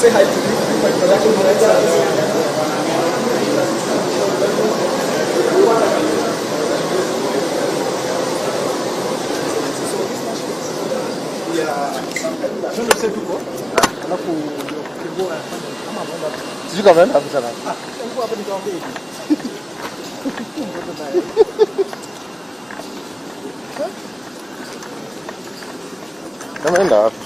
Say hi to my production director. Sijui kama anaenda hapo sana. Kama anaenda hapo.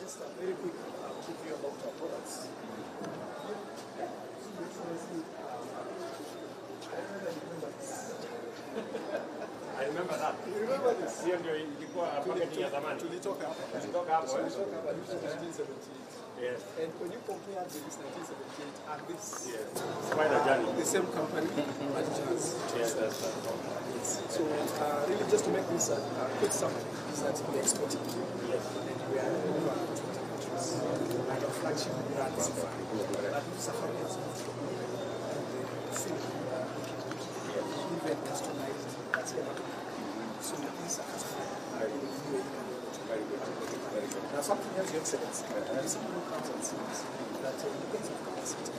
Just a very quick review about our products. I remember that. remember this? Hiyo ndio ilikuwa marketing ya zamani. Tulitoka hapa. Tulitoka hapo. This was 1978. Yes. And when you compare this 1978 and this, Quite a journey. the same company managers. Yes, that's right. So really just to make this a quick summary is that we are exporting. Yes. And we are over 20 countries. And our flagship brand is Safari. But Safari has moved from the field. Even customized. That's here. So these are customized. Very good. Now something else, Your Excellency. Someone comes and says that in case of capacity,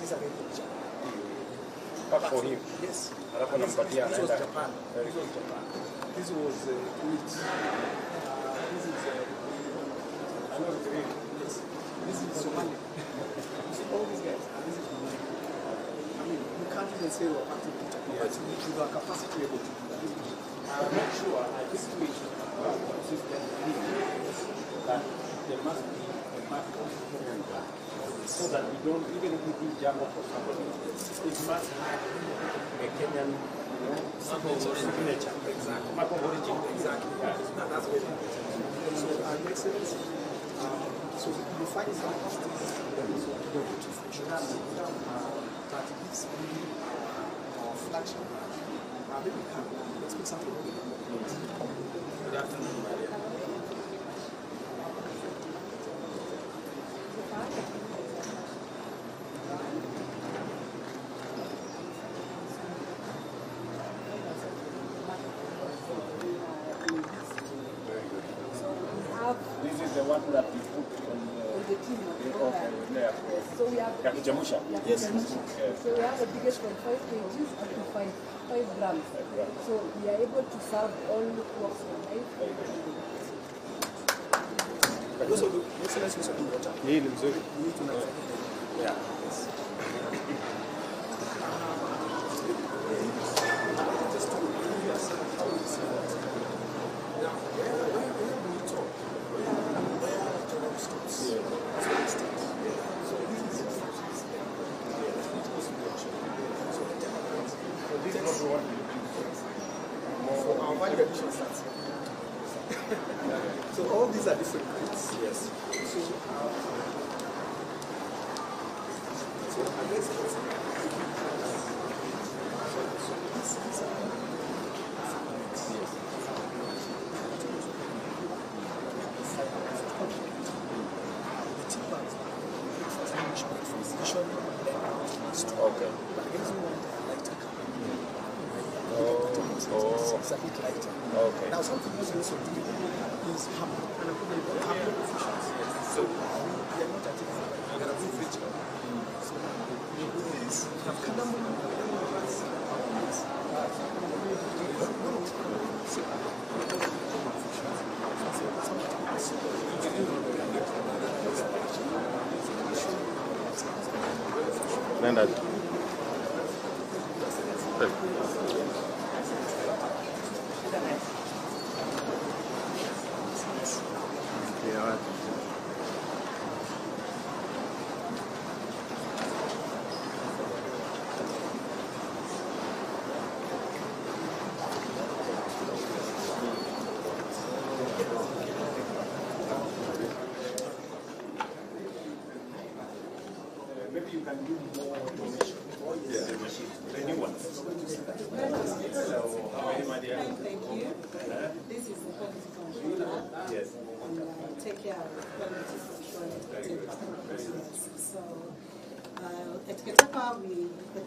these are very good. But for him. Yes. Alafu nampatia This was anaenda. Japan. This was Japan. This was Kuwait. This is yes. This is Somalia. See all these guys. This is I mean, you can't even say we're active in Japan, but with our capacity able to do that. I'm not sure at this situation consistent that there must be a market so that we don't, even if we do jump for somebody, it must have a Kenyan, signature. Exactly. Mark of origin. Exactly. That's very important. So, Your Excellency, so you find some customers that is really our flagship brand. Maybe we can speak something. Good afternoon, Maria. This is the one that you put on the team. there. So we have Kakuchamusha. yes. So we have the biggest from 5 kgs up to 5 grams. So we are able to serve all walks of life. But also, Your Excellency, also do water. Hii ni mzuri. We need to know. Yeah. Just to give you a sense of how we see that. Now, where do we talk? Where are the stops? That's where we start. So this is the functions. It goes to the ocean. So the temperament. So this is what we want to do. So our value addition starts here. So all these are different grades. Yes. So I guess it's Okay. It's a bit lighter. Okay. Now something else we also do is ham. Ham officials. So we are not a team. We are a good ritual. So with this, we have cardamom. Nenda. Maybe you can do more information. The new ones. So, how are you, my dear? Thank you. This is the quality controller. Yes. And take care of quality control. So at Kericho,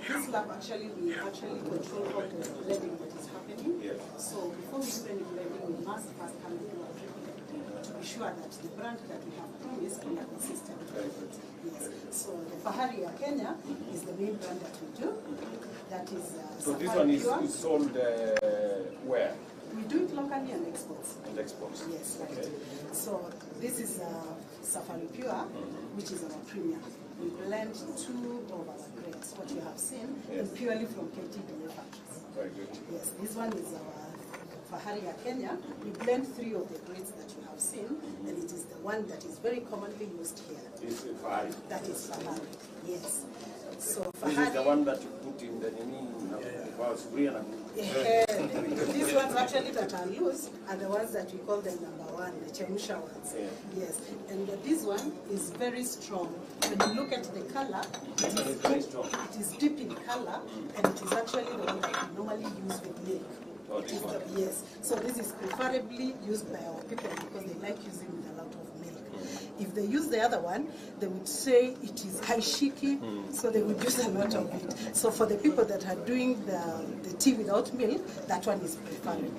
this lab we actually control all the blending that is happening. Yes. So before we do any blending, we must first come and do a triple to be sure that the brand that we have promised we are consistent. Yes. So the Fahari ya Kenya is the main brand that we do. That is So this Safari one Pure. is sold where? We do it locally and exports. And exports. Yes, right. Okay. So this is Safari Pure, which is our premium. We blend 2 of our grades, what you have seen, Yes. and purely from KTDA factories. Very good. Yes, this one is our Fahari ya Kenya. We blend 3 of the grades that you have seen, and it is the one that is very commonly used here. It's Fahari. That is Fahari, yes. So This is the one that you put in the these ones actually that are loose are the ones that we call the number one, the chemusha ones. Yeah. Yes, and this one is very strong. When you look at the color, It's very strong. it is deep in color, and it is actually the one that we normally use with milk. Oh, It this is one. yes, so this is preferably used by our people because they like using with a lot of milk. If they use the other one, they would say it is haishiki, so they would use a lot of it. So for the people that are doing the tea without milk, that one is preferable.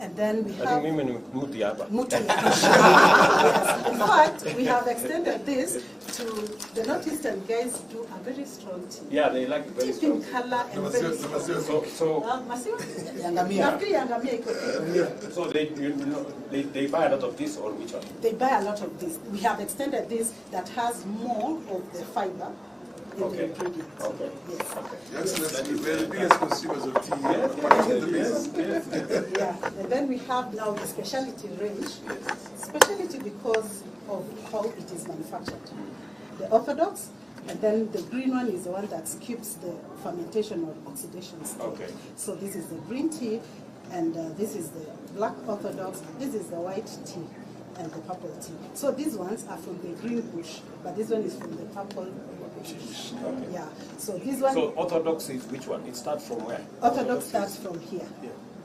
And then we have mutu ya yes. In fact, we have extended this to the northeastern guys do a very strong tea. Yeah, they like it very Deep in strong. color and very strong. So Massive? So they buy a lot of this, or which one? They buy a lot of this. We have extended this that has more of the fiber in the ingredient. Okay. Yes. We're the biggest consumers of tea. Yeah. And then we have now the specialty range. Specialty because of how it is manufactured. The orthodox, and then the green one is the one that skips the fermentation or oxidation stage. Okay. So this is the green tea, and this is the black orthodox. This is the white tea and the purple tea. So these ones are from the green bush, but this one is from the purple bush. Okay. Yeah. So this one. So orthodox is which one? It starts from where? Orthodox starts from here.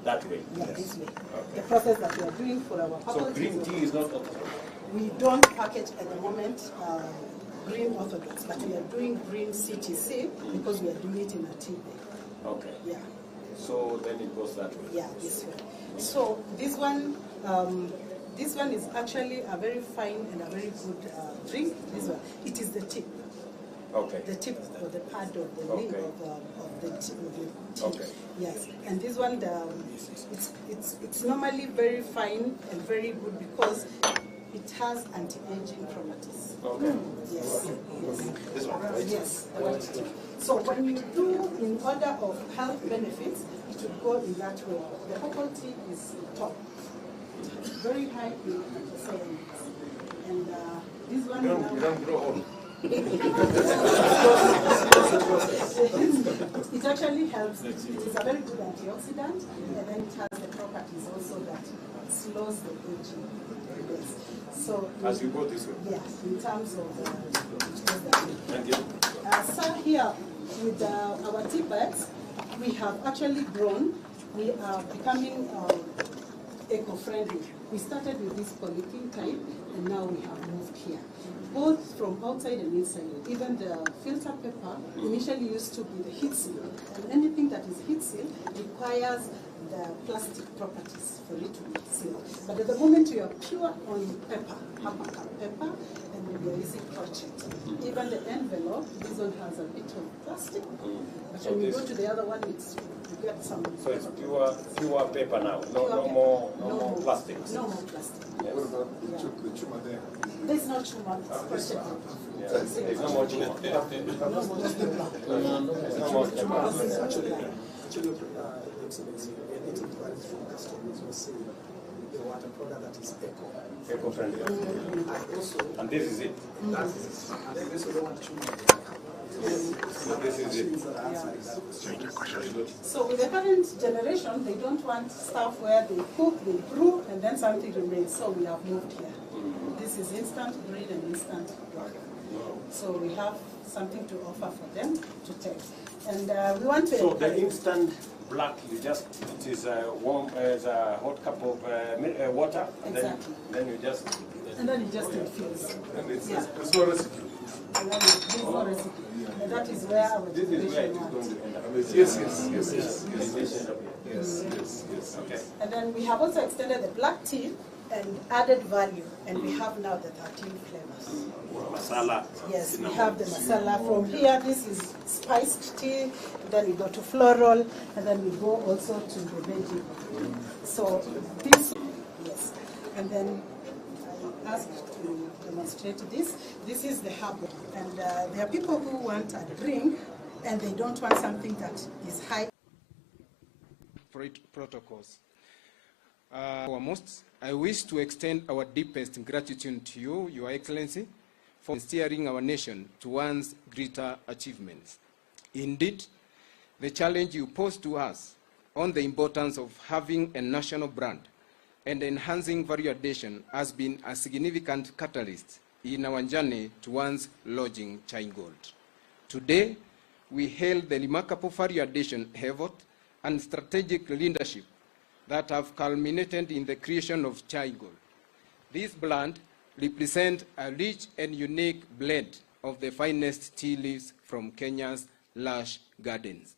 That way. Yeah, this way. The process that we are doing for our purple So green tea is not orthodox. We don't package at the moment green orthodox, but we are doing green CTC because we are doing it in a tea bag. Okay. Yeah. So then it goes that way. Yeah, this way. So this one is actually a very fine and a very good drink. This one, it is the tip. Okay. The tip or the pad of the lid of the tea. Okay. Yes, and this one, it's normally very fine and very good because it has anti-aging properties. Okay. Yes. This one, right? Yes, the white tea. So when you do in order of health benefits, it will go in that way. The purple tea is top, very high in antioxidants, and this one. You don't grow old. It actually helps. It is a very good antioxidant, and then it has the properties also that slows the aging. Yes. So As you go this way. yeah, in terms of Thank you. so here with our tea bags, we have actually grown. We are becoming eco-friendly. We started with this polythene type, and now we have moved here. Both from outside and inside. Even the filter paper initially used to be the heat seal, and anything that is heat seal requires the plastic properties for it to be sealed. But at the moment we are pure on paper, paper, and we are using crochet. Even the envelope, this one has a bit of plastic, but So when you this- go to the other one, you get some. So it's pure paper now. No pure paper. more plastic. No more plastic. Yes. What about the chuma there? There's no chuma, it's crochet. Yeah. There's no more chuma. No more chuma. Actually, Excellency, anything that is from customers will say they want a product that is eco. Eco-friendly. I also, And this is it. that is, and they also don't want to So this is it. So with the current generation, they don't want stuff where they cook, they brew, and then something remains. So we have moved here. This is instant bread and instant work. So we have something to offer for them to take. And we want to... So the instant black, it is warm as a hot cup of water, and Exactly. then you just... And then you just infuse. And it's, Yeah. it's no residue. And then you do more recipe. And that is where our This is where it generation is going wants. to end up. Yes. Okay. And then we have also extended the black tea and added value. And we have now the 13 flavors. Masala. Yes, we have the masala. From here, this is spiced tea. Then we go to floral. And then we go also to the veggie. So this, yes. And then I asked to demonstrate this. This is the herbal. And there are people who want a drink and they don't want something that is high. Protocols. Foremost, I wish to extend our deepest gratitude to you, Your Excellency, for steering our nation towards greater achievements. Indeed, the challenge you pose to us on the importance of having a national brand and enhancing value addition has been a significant catalyst in our journey towards lodging Chai Gold. Today, we hail the remarkable value addition effort and strategic leadership that have culminated in the creation of Chai Gold. This brand represents a rich and unique blend of the finest tea leaves from Kenya's lush gardens.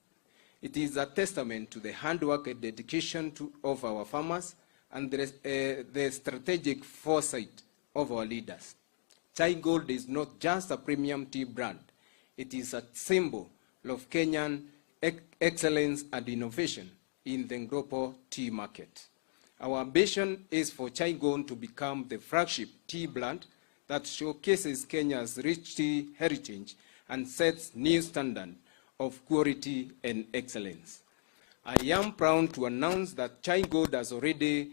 It is a testament to the handwork and dedication of our farmers and the strategic foresight of our leaders. Chai Gold is not just a premium tea brand. It is a symbol of Kenyan excellence and innovation in the global tea market. Our ambition is for Chai Gold to become the flagship tea brand that showcases Kenya's rich tea heritage and sets new standards of quality and excellence. I am proud to announce that Chai Gold has already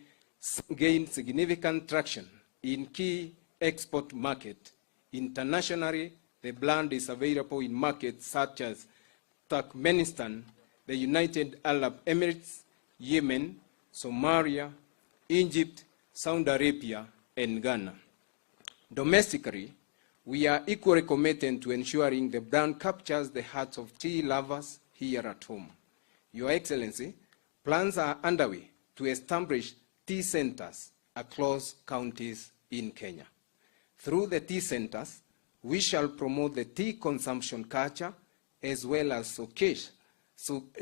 gained significant traction in key export markets. Internationally, the brand is available in markets such as Turkmenistan, the United Arab Emirates, Yemen, Somalia, Egypt, Saudi Arabia, and Ghana. Domestically, we are equally committed to ensuring the brand captures the hearts of tea lovers here at home. Your Excellency, plans are underway to establish tea centers across counties in Kenya. Through the tea centers, we shall promote the tea consumption culture as well as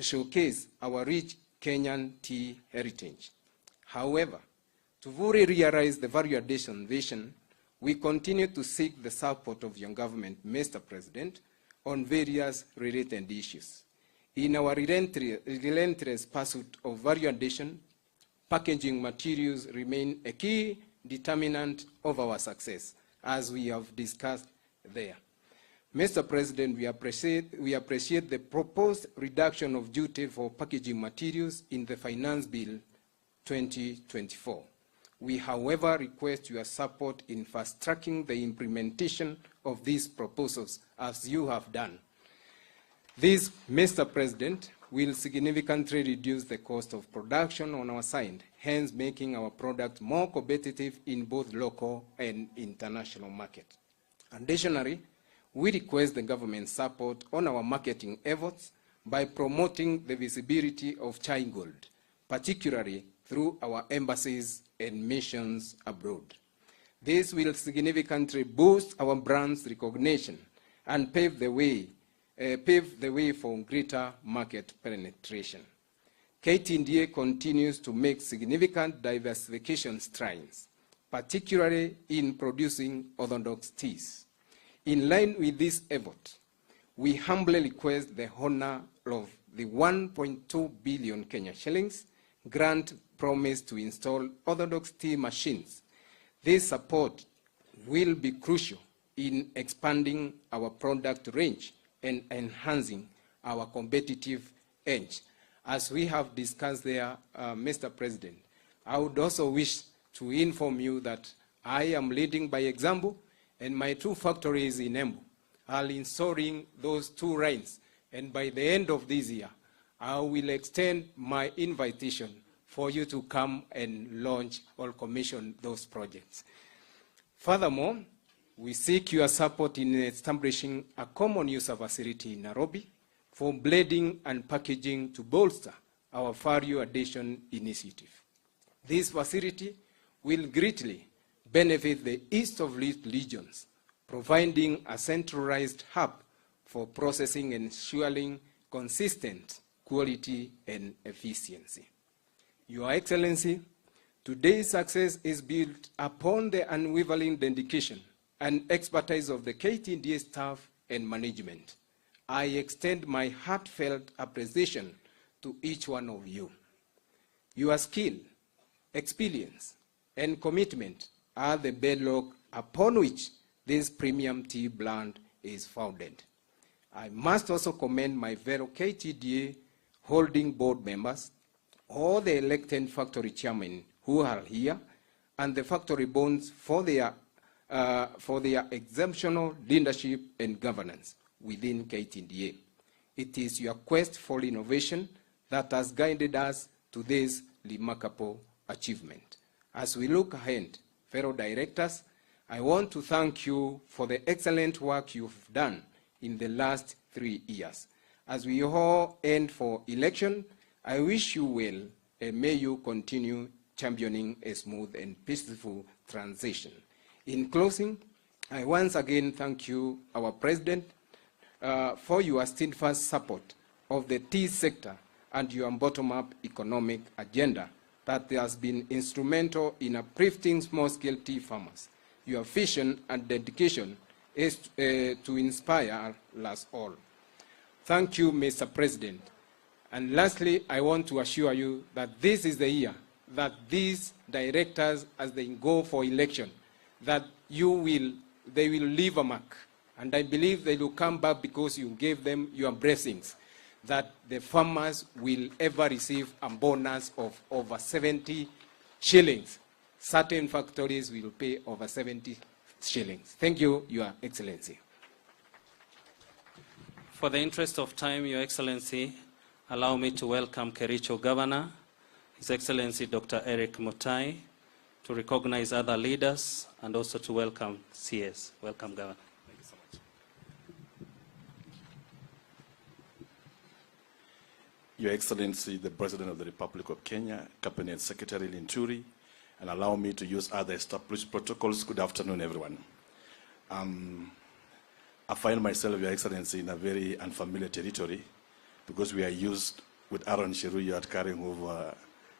showcase our rich Kenyan tea heritage. However, to fully realize the value addition vision, we continue to seek the support of your government, Mr. President, on various related issues. In our relentless pursuit of value addition, packaging materials remain a key determinant of our success, as we have discussed there. Mr. President, we appreciate the proposed reduction of duty for packaging materials in the Finance Bill 2024. We, however, request your support in fast-tracking the implementation of these proposals, as you have done. This, Mr. President, will significantly reduce the cost of production on our side, hence making our product more competitive in both local and international markets. Additionally, we request the government's support on our marketing efforts by promoting the visibility of Chai Gold, particularly through our embassies and missions abroad. This will significantly boost our brand's recognition and pave the way for greater market penetration. KTDA continues to make significant diversification strides, particularly in producing orthodox teas. In line with this effort, we humbly request the honor of the 1.2 billion Kenya shillings grant promised to install orthodox tea machines. This support will be crucial in expanding our product range and enhancing our competitive edge. As we have discussed there, Mr. President, I would also wish to inform you that I am leading by example, and my 2 factories in Embu are installing those 2 lines. And by the end of this year, I will extend my invitation for you to come and launch or commission those projects. Furthermore, we seek your support in establishing a common user facility in Nairobi for blending and packaging to bolster our value addition initiative. This facility will greatly benefit the east of regions, providing a centralized hub for processing and ensuring consistent quality and efficiency. Your Excellency, today's success is built upon the unwavering dedication and expertise of the KTDA staff and management. I extend my heartfelt appreciation to each one of you. Your skill, experience, and commitment are the bedrock upon which this premium tea brand is founded. I must also commend my fellow KTDA holding board members, all the elected factory chairmen who are here, and the factory boards for their for their exceptional leadership and governance within KTDA. It is your quest for innovation that has guided us to this remarkable achievement. As we look ahead, fellow directors, I want to thank you for the excellent work you've done in the last 3 years. As we all end for election, I wish you well and may you continue championing a smooth and peaceful transition. In closing, I once again thank you, our President, for your steadfast support of the tea sector and your bottom-up economic agenda that has been instrumental in uplifting small-scale tea farmers. Your vision and dedication is to inspire us all. Thank you, Mr. President. And lastly, I want to assure you that this is the year that these directors, as they go for election, that they will leave a mark. And I believe they will come back because you gave them your blessings, that the farmers will ever receive a bonus of over 70 shillings. Certain factories will pay over 70 shillings. Thank you, Your Excellency. For the interest of time, Your Excellency, allow me to welcome Kericho Governor, His Excellency Dr. Eric Mutai, to recognize other leaders and also to welcome CS. Welcome, Governor. Thank you so much. Your Excellency, the President of the Republic of Kenya, Cabinet Secretary Linturi, and allow me to use other established protocols. Good afternoon, everyone. I find myself, Your Excellency, in a very unfamiliar territory because we are used with Aaron Shiruya at carrying over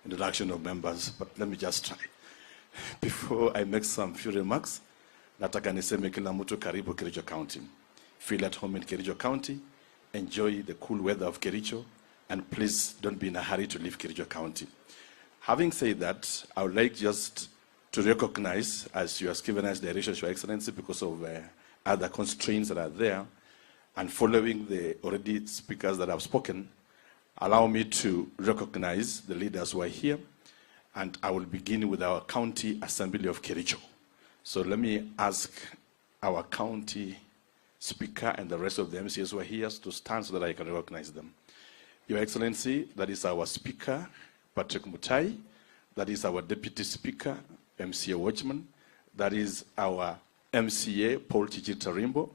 introduction of members, but let me just try. Before I make some few remarks, nataka niseme kila mtu karibu Kericho County. Feel at home in Kericho County, enjoy the cool weather of Kericho, and please don't be in a hurry to leave Kericho County. Having said that, I would like just to recognize, as you have given us direction, Your Excellency, because of other constraints that are there, and following the already speakers that have spoken, allow me to recognize the leaders who are here, and I will begin with our County Assembly of Kericho. So let me ask our county speaker and the rest of the MCAs who are here to stand so that I can recognize them. Your Excellency, that is our speaker, Patrick Mutai. That is our deputy speaker, MCA Watchman. That is our MCA, Paul Chichitarimbo.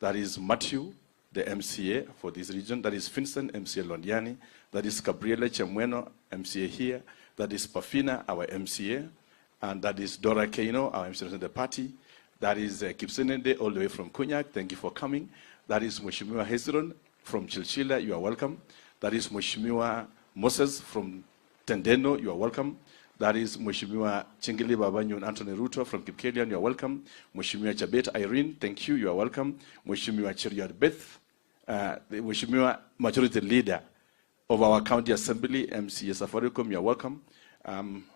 That is Matthew, the MCA for this region. That is Vincent, MCA Londiani. That is Gabriela Chemweno, MCA here. That is Pafina, our MCA. And that is Dora Keino, our MCA in the party. That is Kipsenende, all the way from Kunyak. Thank you for coming. That is Mheshimiwa Hezron from Chilchila. You are welcome. That is Mheshimiwa Moses from Tendeno. You are welcome. That is Mheshimiwa Chingili Babanyo Anthony Ruto from Kipkelian. You are welcome. Mheshimiwa Chabet Irene, thank you. You are welcome. Mheshimiwa Cheriot Beth, the Mheshimiwa Majority Leader of our County Assembly, MCA Safaricom. You are welcome.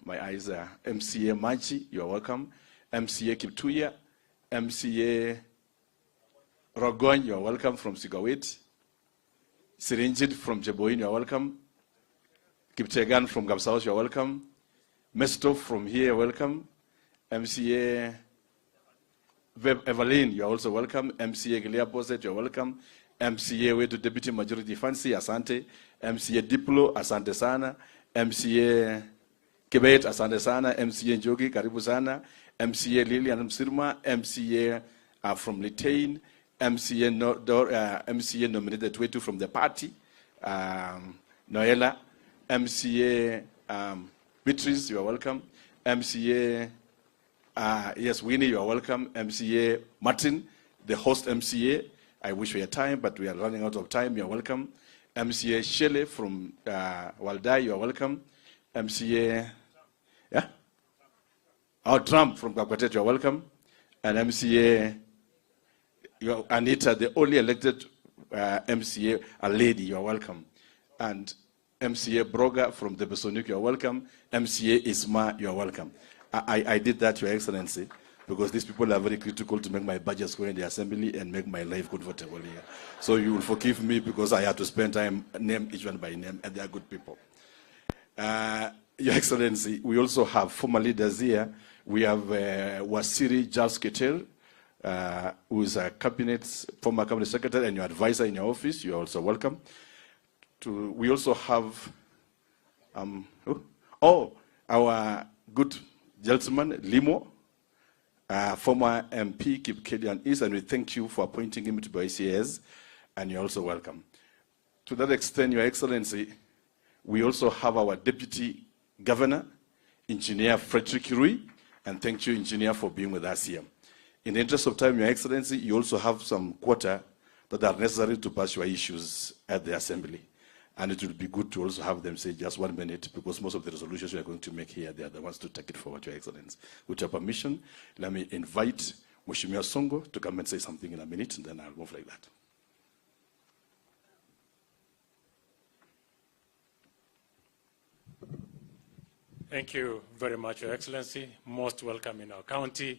My eyes are MCA Machi. You are welcome. MCA Kiptuya, MCA Rogon. You are welcome from Sigawit. Sirinjit from Jeboin. You are welcome. Kipchegan from Gabsaos. You are welcome. Mesto from here, welcome. MCA Evelyn, you are also welcome. MCA Gilia Boset, you are welcome. MCA Way to Deputy Majority Fancy, Asante. MCA Diplo, Asante Sana. MCA Kibet, Asante Sana. MCA Njogi, Karibu Sana. MCA Lilian Msirma. MCA from Litain. MCA nominated Twetu from the party. Noela. MCA Beatrice, you are welcome. MCA, yes, Winnie, you are welcome. MCA Martin, the host MCA. I wish we had time, but we are running out of time. You are welcome. MCA Shelley from Waldai, you are welcome. MCA, yeah? Oh, Trump from Kakwatet, you are welcome. And MCA, Anita, the only elected MCA, a lady, you are welcome. And MCA Broga from the Besonic, you are welcome. MCA Isma, you are welcome. I did that, Your Excellency, because these people are very critical to make my budgets go in the assembly and make my life comfortable here. So you will forgive me because I have to spend time name each one by name, and they are good people. Your Excellency, we also have former leaders here. We have Wasiri Charles Keter, who is a former cabinet secretary and your advisor in your office. You're also welcome. We also have our good gentleman, Limo, former MP, Kipkelian East, and we thank you for appointing him to the ICAS, and you're also welcome. To that extent, Your Excellency, we also have our Deputy Governor, Engineer Frederick Rui, and thank you, Engineer, for being with us here. In the interest of time, Your Excellency, you also have some quota that are necessary to pass your issues at the Assembly. And it would be good to also have them say just 1 minute, because most of the resolutions we are going to make here, they are the ones to take it forward, Your Excellency. With your permission, let me invite Mheshimiwa Songo to come and say something in a minute, and then I'll move like that. Thank you very much, Your Excellency. Most welcome in our county.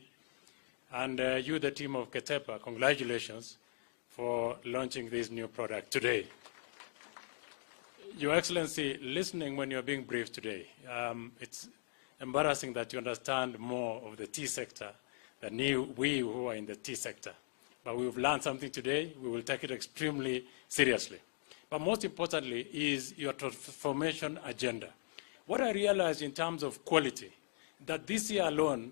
And you, the team of Ketepa, congratulations for launching this new product today. Your Excellency, listening when you're being briefed today, it's embarrassing that you understand more of the tea sector than we who are in the tea sector. But we've learned something today. We will take it extremely seriously. But most importantly is your transformation agenda. What I realized in terms of quality, that this year alone,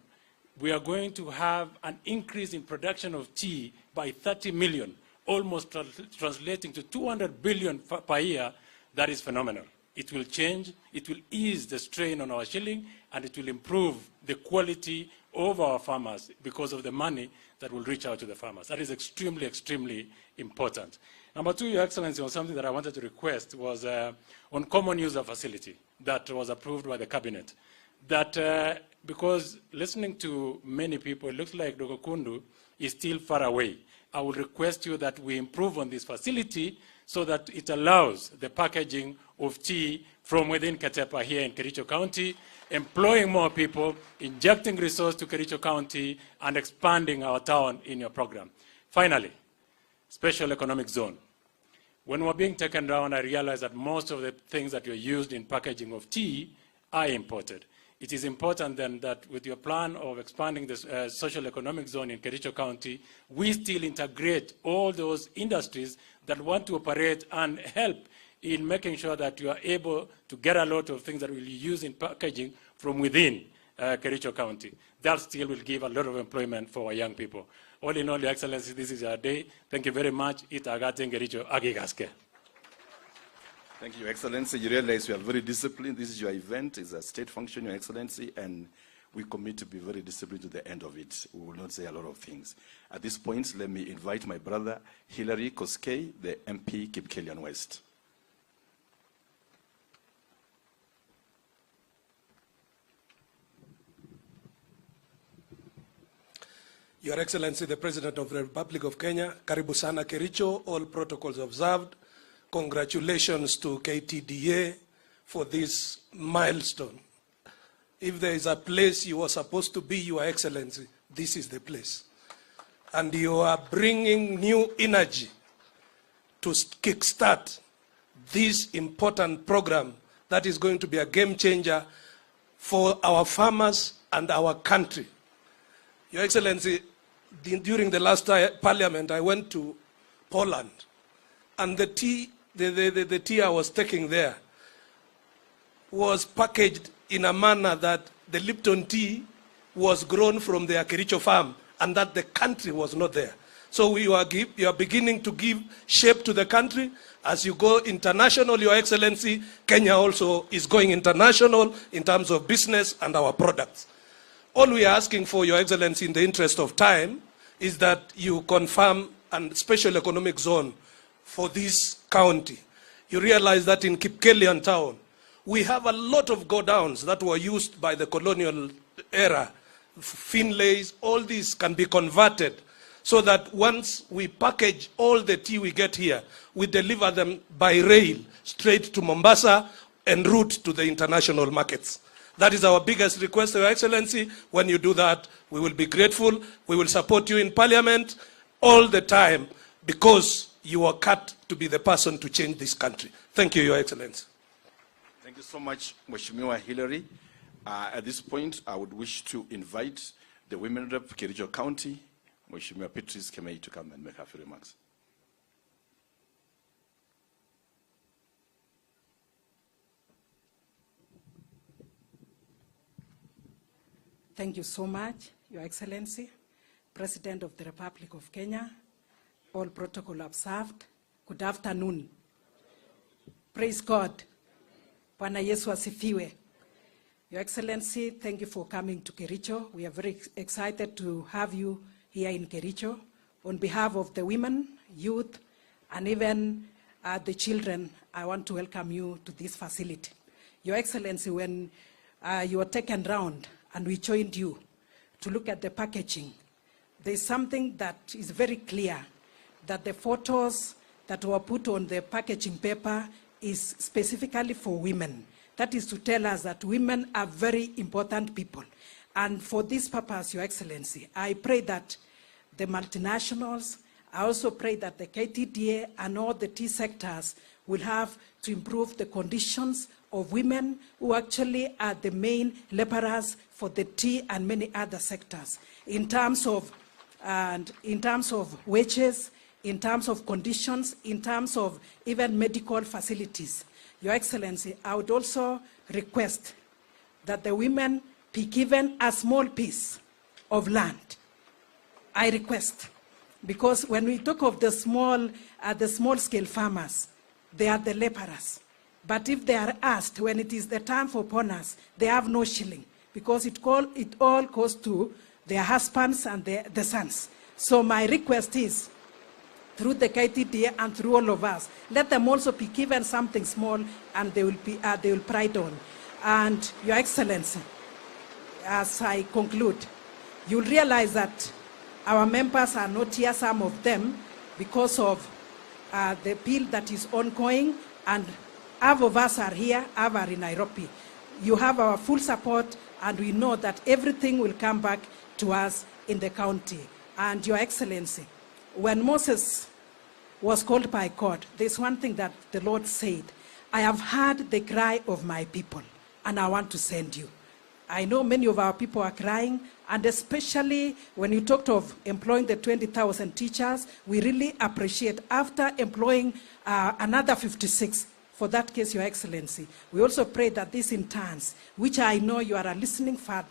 we are going to have an increase in production of tea by 30 million, almost translating to 200 billion per year. That is phenomenal. It will change, it will ease the strain on our shilling, and it will improve the quality of our farmers because of the money that will reach out to the farmers. That is extremely, extremely important. Number two, Your Excellency, on something that I wanted to request was on common user facility that was approved by the cabinet. That because listening to many people, it looks like Dogokundu is still far away. I will request you that we improve on this facility so that it allows the packaging of tea from within Ketepa here in Kericho County, employing more people, injecting resources to Kericho County, and expanding our town in your program. Finally, special economic zone. When we're being taken down, I realized that most of the things that are used in packaging of tea are imported. It is important then that with your plan of expanding this social economic zone in Kericho County, we still integrate all those industries that want to operate and help in making sure that you are able to get a lot of things that will be used in packaging from within Kericho County. That still will give a lot of employment for our young people. All in all, Your Excellency, this is our day. Thank you very much. Kericho Agigaske. Thank you, Your Excellency. You realize we are very disciplined. This is your event. It's a state function, Your Excellency, and we commit to be very disciplined to the end of it. We will not say a lot of things. At this point, let me invite my brother, Hilary Koskei, the MP, Kipkelian West. Your Excellency, the President of the Republic of Kenya, Karibu Sana Kericho, all protocols observed. Congratulations to KTDA for this milestone. If there is a place you are supposed to be, Your Excellency, this is the place. And you are bringing new energy to kickstart this important program that is going to be a game changer for our farmers and our country. Your Excellency, during the last parliament, I went to Poland, and the tea I was taking there was packaged in a manner that the Lipton tea was grown from the Kericho farm, and that the country was not there. So you are beginning to give shape to the country. As you go international, Your Excellency, Kenya also is going international in terms of business and our products. All we are asking for, Your Excellency, in the interest of time, is that you confirm a special economic zone for this county. You realize that in Kipkelian town, we have a lot of godowns that were used by the colonial era. Finlays, all these can be converted so that once we package all the tea we get here, we deliver them by rail straight to Mombasa en route to the international markets. That is our biggest request, Your Excellency. When you do that, we will be grateful. We will support you in Parliament all the time because you are cut to be the person to change this country. Thank you, Your Excellency. Thank you so much, Mheshimiwa Hilary. At this point, I would wish to invite the Women Rep Kericho County, Mheshimiwa Beatrice Kemei, to come and make her few remarks. Thank you so much, Your Excellency, President of the Republic of Kenya, all protocol observed. Good afternoon. Praise God. Bwana Yesu asifiwe. Your Excellency, thank you for coming to Kericho. We are very excited to have you here in Kericho. On behalf of the women, youth, and even the children, I want to welcome you to this facility. Your Excellency, when you were taken round and we joined you to look at the packaging, there's something that is very clear, that the photos that were put on the packaging paper is specifically for women. That is to tell us that women are very important people. And for this purpose, Your Excellency, I pray that the multinationals, I also pray that the KTDA and all the T sectors will have to improve the conditions of women who actually are the main laborers for the tea and many other sectors in terms of wages, in terms of conditions, in terms of even medical facilities. Your Excellency, I would also request that the women be given a small piece of land. I request, because when we talk of the small-scale farmers, they are the laborers. But if they are asked, when it is the time for bonus, they have no shilling, because it all goes to their husbands and the sons. So my request is, through the KTDA and through all of us, let them also be given something small, and they will pride on. And Your Excellency, as I conclude, you'll realize that our members are not here, some of them, because of the bill that is ongoing, and half of us are here, half are in Nairobi. You have our full support, and we know that everything will come back to us in the county. And Your Excellency, when Moses was called by God, there's one thing that the Lord said: I have heard the cry of my people, and I want to send you. I know many of our people are crying, and especially when you talked of employing the 20,000 teachers, we really appreciate, after employing another 56, for that case, Your Excellency, we also pray that these interns, which I know you are a listening father,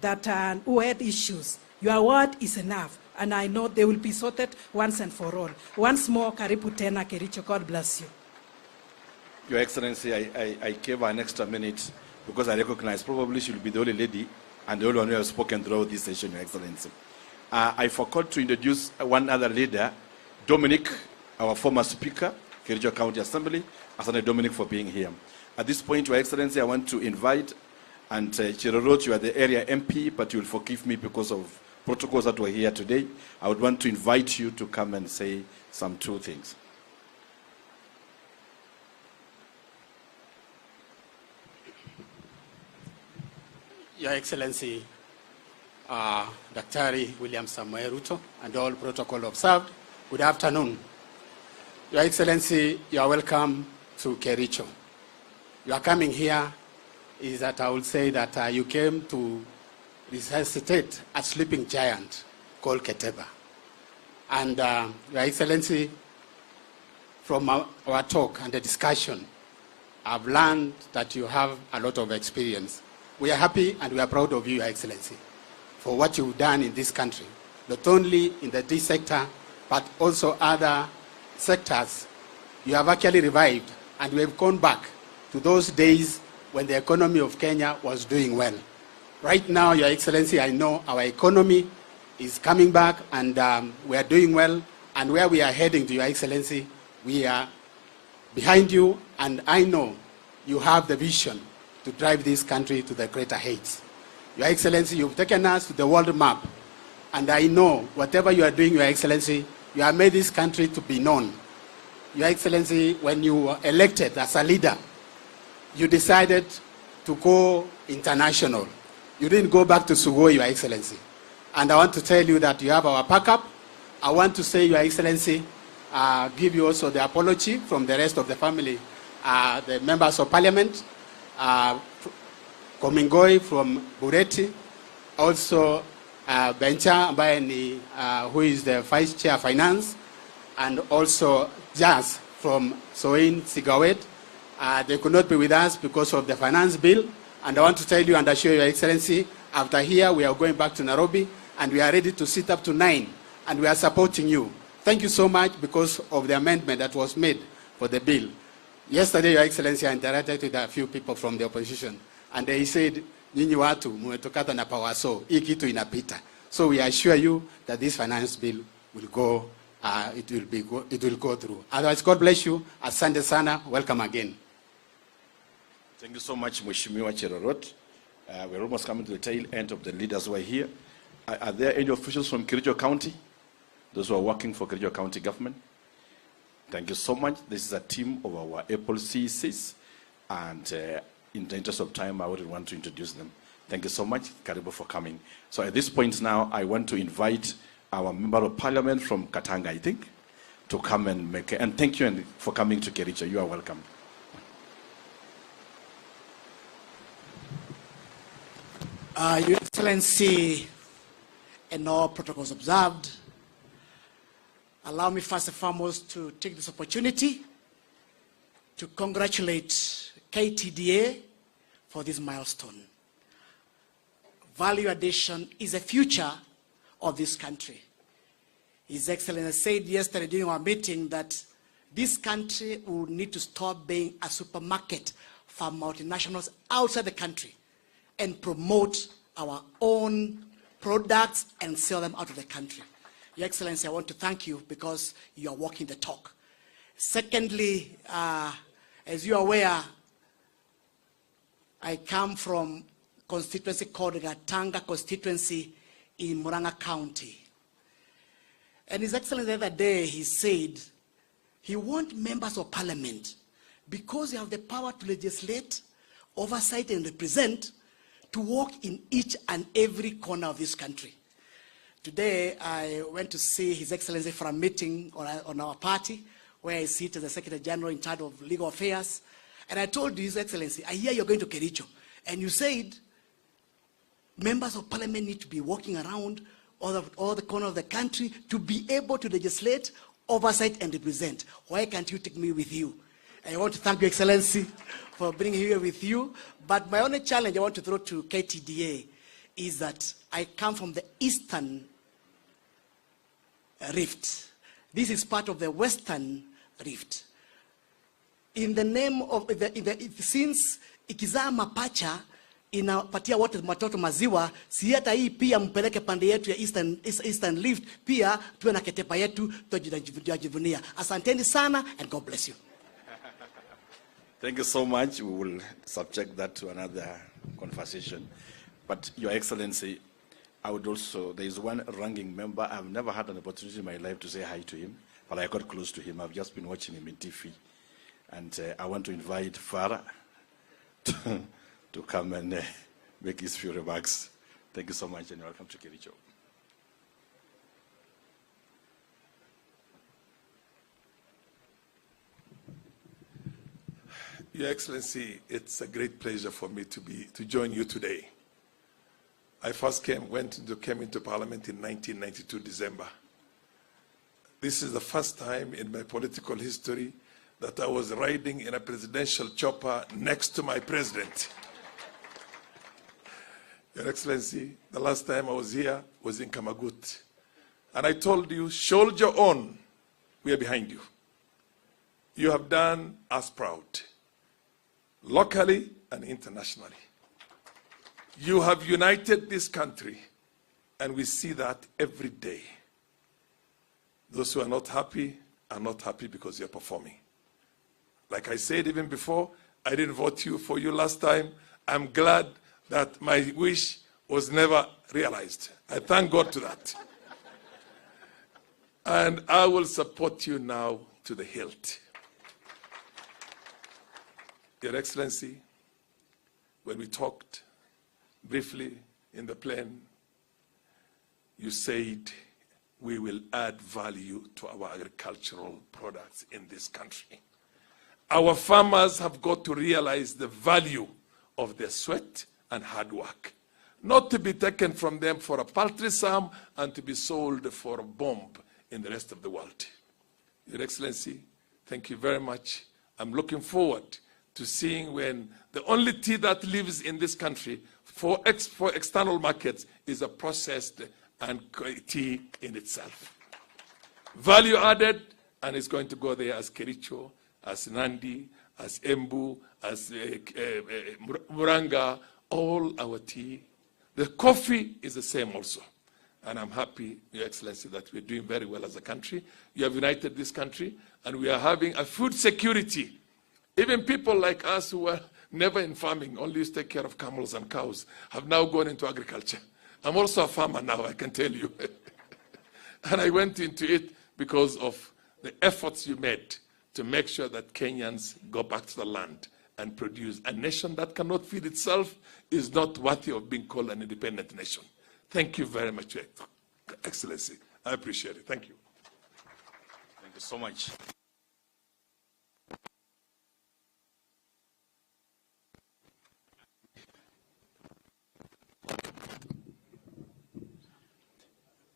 that who had issues, your word is enough, and I know they will be sorted once and for all. Once more, karibu tena Kericho. God bless you. Your Excellency, I gave her an extra minute because I recognize probably she'll be the only lady and the only one who has spoken throughout this session, Your Excellency. I forgot to introduce one other leader, Dominic, our former speaker, Kericho County Assembly. Asante Dominic for being here. At this point, Your Excellency, I want to invite, and Chirorot, you are the area MP, but you will forgive me because of protocols that were here today. I would want to invite you to come and say some two things. Your Excellency, Daktari William Samoei Ruto, and all protocol observed, good afternoon. Your Excellency, you are welcome to Kericho. You are coming here is that I will say that you came to resuscitate a sleeping giant called Keteba. And Your Excellency, from our talk and the discussion, I've learned that you have a lot of experience. We are happy and we are proud of you, Your Excellency, for what you've done in this country, not only in the tea sector, but also other sectors. You have actually revived, and we have gone back to those days when the economy of Kenya was doing well. Right now, Your Excellency, I know our economy is coming back, and we are doing well, and where we are heading to, Your Excellency, we are behind you, and I know you have the vision to drive this country to the greater heights. Your Excellency, you've taken us to the world map, and I know whatever you are doing, Your Excellency, you have made this country to be known. Your Excellency, when you were elected as a leader, you decided to go international. You didn't go back to Sugoi, Your Excellency. And I want to tell you that you have our backup. I want to say, Your Excellency, give you also the apology from the rest of the family, the members of parliament, Komingoi from Bureti, also Bencha ambaye ni who is the Vice Chair Finance, and also Jazz from Soin Sigawet. They could not be with us because of the finance bill, and I want to tell you and assure Your Excellency, after here we are going back to Nairobi, and we are ready to sit up to 9, and we are supporting you. Thank you so much because of the amendment that was made for the bill. Yesterday, Your Excellency, I interacted with a few people from the opposition, and they said, nyinyi watu mmetokata na power, so hii kitu inapita. So we assure you that this finance bill will go, it will go through. Otherwise, God bless you. Asante sana. Welcome again. Thank you so much, Mheshimiwa Cherorot. We're almost coming to the tail end of the leaders who are here. Are there any officials from Kericho County? Those who are working for Kericho County government? Thank you so much. This is a team of our Apple CECs, and in the interest of time, I wouldn't want to introduce them. Thank you so much, Karibu, for coming. So at this point now, I want to invite our Member of Parliament from Katanga, I think, to come and make, and thank you for coming to Kericho. You are welcome. Your Excellency, and all protocols observed, allow me first and foremost to take this opportunity to congratulate KTDA for this milestone. Value addition is the future of this country. His Excellency said yesterday during our meeting that this country will need to stop being a supermarket for multinationals outside the country and promote our own products and sell them out of the country. Your Excellency, I want to thank you because you are walking the talk. Secondly, as you are aware, I come from a constituency called the Gatanga constituency in Murang'a County. And His Excellency the other day, he said he wants members of parliament, because they have the power to legislate, oversight, and represent, to walk in each and every corner of this country. Today, I went to see His Excellency for a meeting on our party, where I sit as the Secretary General in charge of legal affairs. And I told His Excellency, I hear you're going to Kericho. And you said members of parliament need to be walking around all the corners of the country to be able to legislate, oversight, and represent. Why can't you take me with you? I want to thank Your Excellency for bringing here with you. But my only challenge I want to throw to KTDA is that I come from the Eastern Rift. This is part of the Western Rift. In the name of, since ikizaa mapacha inapatia wote matoto maziwa, si hata hii pia mpeleke pande yetu ya Eastern Rift, pia tuwe na ketepa yetu tujivunia. Asanteni sana, and God bless you. Thank you so much. We will subject that to another conversation. But Your Excellency, I would also, there is one ranking member, I've never had an opportunity in my life to say hi to him, but I got close to him. I've just been watching him in TV. And I want to invite Farah to come and make his few remarks. Thank you so much, and welcome to Kericho. Your Excellency, it's a great pleasure for me to join you today. I first came into Parliament in 1992, December. This is the first time in my political history that I was riding in a presidential chopper next to my president. Your Excellency, the last time I was here was in Kamagut. And I told you, soldier on, we are behind you. You have done us proud, locally and internationally. You have united this country, and we see that every day. Those who are not happy because you're performing. Like I said even before, I didn't vote for you last time. I'm glad that my wish was never realized. I thank God to that. And I will support you now to the hilt. Your Excellency, when we talked briefly in the plane, you said we will add value to our agricultural products in this country. Our farmers have got to realize the value of their sweat and hard work, not to be taken from them for a paltry sum and to be sold for a bomb in the rest of the world. Your Excellency, thank you very much. I'm looking forward to seeing when the only tea that lives in this country for external markets is a processed and tea in itself. Value added, and it's going to go there as Kericho, as Nandi, as Embu, as Muranga, all our tea. The coffee is the same also. And I'm happy, Your Excellency, that we're doing very well as a country. You have united this country, and we are having a food security. Even people like us who were never in farming, only used to take care of camels and cows, have now gone into agriculture. I'm also a farmer now, I can tell you. And I went into it because of the efforts you made to make sure that Kenyans go back to the land and produce. A nation that cannot feed itself is not worthy of being called an independent nation. Thank you very much, Your Excellency. I appreciate it. Thank you. Thank you so much.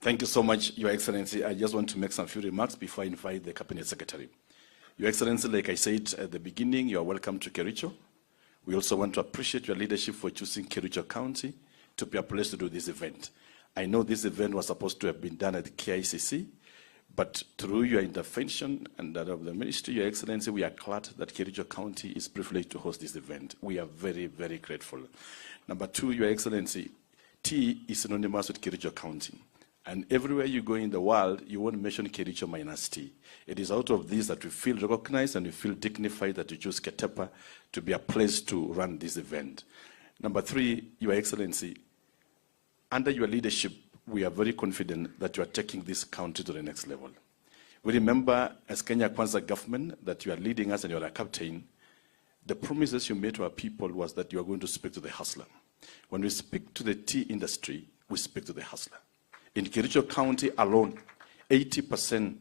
Thank you so much, Your Excellency. I just want to make some few remarks before I invite the Cabinet Secretary. Your Excellency, like I said at the beginning, you are welcome to Kericho. We also want to appreciate your leadership for choosing Kericho County to be a place to do this event. I know this event was supposed to have been done at the KICC, but through your intervention and that of the ministry, Your Excellency, we are glad that Kericho County is privileged to host this event. We are very, very grateful. Number two, Your Excellency, tea is synonymous with Kericho County. And everywhere you go in the world, you won't mention Kericho minus tea. It is out of this that we feel recognized and we feel dignified that you choose Ketepa to be a place to run this event. Number three, Your Excellency, under your leadership, we are very confident that you are taking this county to the next level. We remember as Kenya Kwanza government that you are leading us and you are a captain. The promises you made to our people was that you are going to speak to the hustler. When we speak to the tea industry, we speak to the hustler. In Kericho County alone, 80%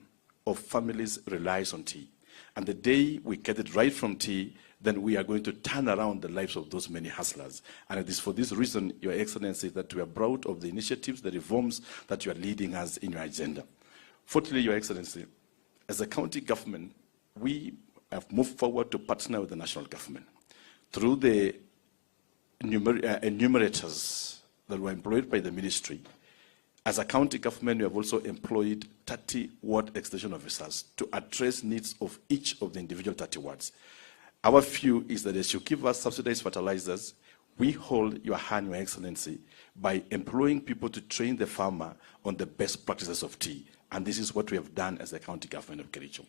of families relies on tea. And the day we get it right from tea, then we are going to turn around the lives of those many hustlers. And it is for this reason, Your Excellency, that we are proud of the initiatives, the reforms that you are leading us in your agenda. Fourthly, Your Excellency, as a county government, we have moved forward to partner with the national government. Through the enumerators that were employed by the ministry, as a county government, we have also employed 30 ward extension officers to address needs of each of the individual 30 wards. Our view is that as you give us subsidized fertilizers, we hold your hand, Your Excellency, by employing people to train the farmer on the best practices of tea. And this is what we have done as the county government of Kericho.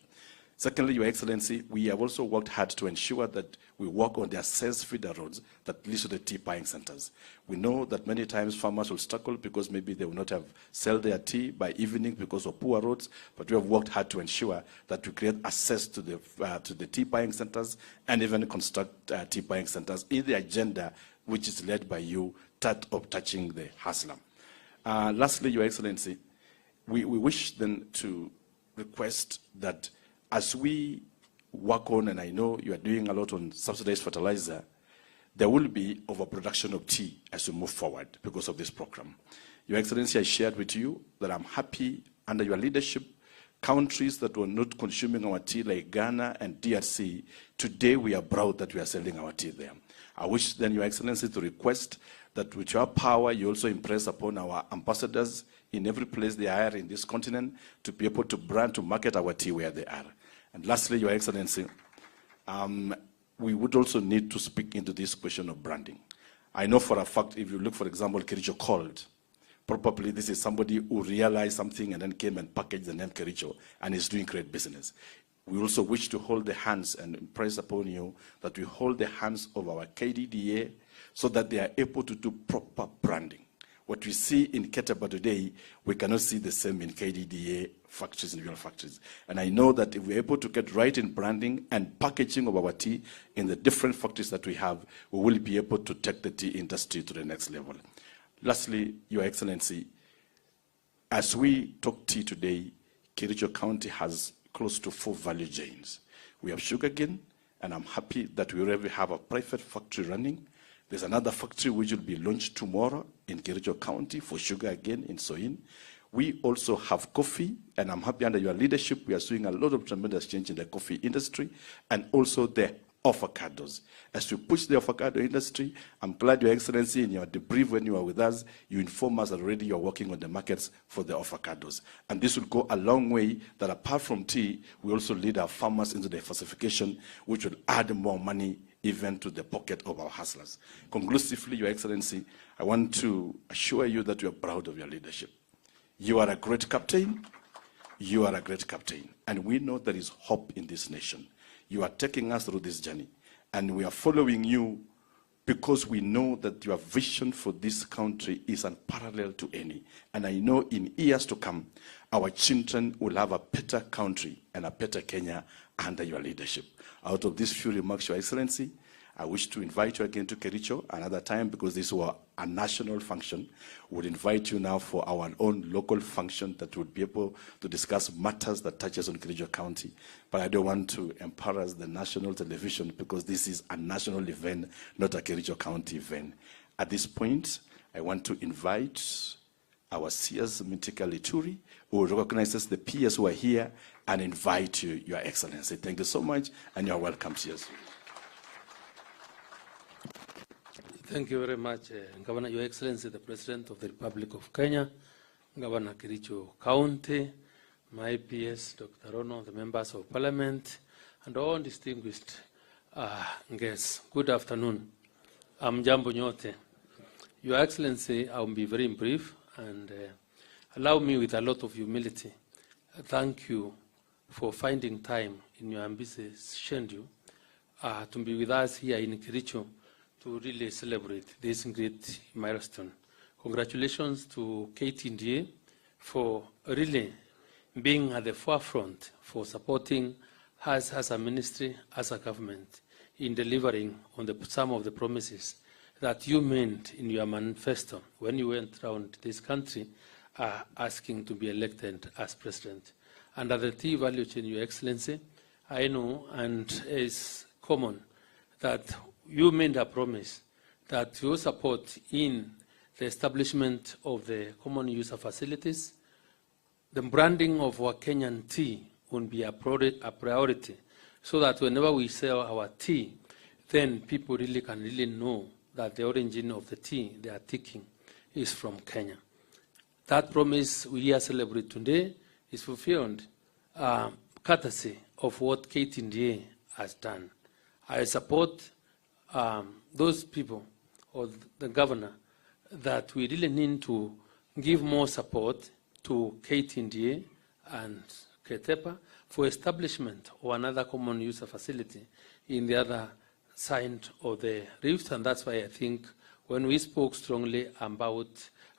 Secondly, Your Excellency, we have also worked hard to ensure that we work on the access feeder roads that lead to the tea buying centers. We know that many times farmers will struggle because maybe they will not have sell their tea by evening because of poor roads, but we have worked hard to ensure that we create access to the tea buying centers and even construct tea buying centers in the agenda which is led by you, of touching the hustler. Lastly, Your Excellency, we wish then to request that as we work on, and I know you are doing a lot on subsidized fertilizer, there will be overproduction of tea as we move forward because of this program. Your Excellency, I shared with you that I'm happy under your leadership, countries that were not consuming our tea like Ghana and DRC, today we are proud that we are selling our tea there. I wish then, Your Excellency, to request that with your power, you also impress upon our ambassadors in every place they are in this continent to be able to brand, to market our tea where they are. And lastly, Your Excellency, we would also need to speak into this question of branding. I know for a fact, if you look, for example, Kericho called, probably this is somebody who realized something and then came and packaged the name Kericho and is doing great business. We also wish to hold the hands and impress upon you that we hold the hands of our KDDA so that they are able to do proper branding. What we see in Ketepa today, we cannot see the same in KDDA factories, individual factories. And I know that if we're able to get right in branding and packaging of our tea in the different factories that we have, we will be able to take the tea industry to the next level. Lastly, Your Excellency, as we talk tea today, Kericho County has close to 4 value chains. We have sugarcane, and I'm happy that we already have a private factory running. There's another factory which will be launched tomorrow in Kericho County for sugar again in Soin. We also have coffee, and I'm happy under your leadership, we are seeing a lot of tremendous change in the coffee industry and also the avocados. As we push the avocado industry, I'm glad, Your Excellency, in your debrief when you were with us, you inform us already you're working on the markets for the avocados. And this will go a long way that apart from tea, we also lead our farmers into diversification, which will add more money even to the pocket of our hustlers. Conclusively, Your Excellency, I want to assure you that we are proud of your leadership. You are a great captain. You are a great captain. And we know there is hope in this nation. You are taking us through this journey. And we are following you because we know that your vision for this country is unparalleled to any. And I know in years to come, our children will have a better country and a better Kenya under your leadership. Out of these few remarks, Your Excellency, I wish to invite you again to Kericho another time because this was a national function. We'll invite you now for our own local function that would be able to discuss matters that touches on Kericho County. But I don't want to embarrass the national television because this is a national event, not a Kericho County event. At this point, I want to invite our CS, Mitika Lituri, who recognizes the peers who are here and invite you, Your Excellency. Thank you so much, and you're welcome, CS. Thank you very much, Governor, Your Excellency, the President of the Republic of Kenya, Governor Kericho County, my PS, Dr. Rono, the members of Parliament, and all distinguished guests. Good afternoon. I'm Jambo Nyote. Your Excellency, I will be very brief and allow me with a lot of humility. Thank you for finding time in your ambitious schedule to be with us here in Kericho to really celebrate this great milestone. Congratulations to KTDA for really being at the forefront for supporting us as a ministry, as a government, in delivering on some of the promises that you made in your manifesto when you went around this country asking to be elected as president. Under the T value chain, Your Excellency, I know, and it's common, that you made a promise that your support in the establishment of the common user facilities, the branding of our Kenyan tea will be a priority, so that whenever we sell our tea, then people really can know that the origin of the tea they are taking is from Kenya. That promise we are celebrating today is fulfilled courtesy of what KTDA has done. I support those people or the governor that we really need to give more support to KTDA and KTEPA for establishment of another common user facility in the other side of the rift. And that's why I think when we spoke strongly about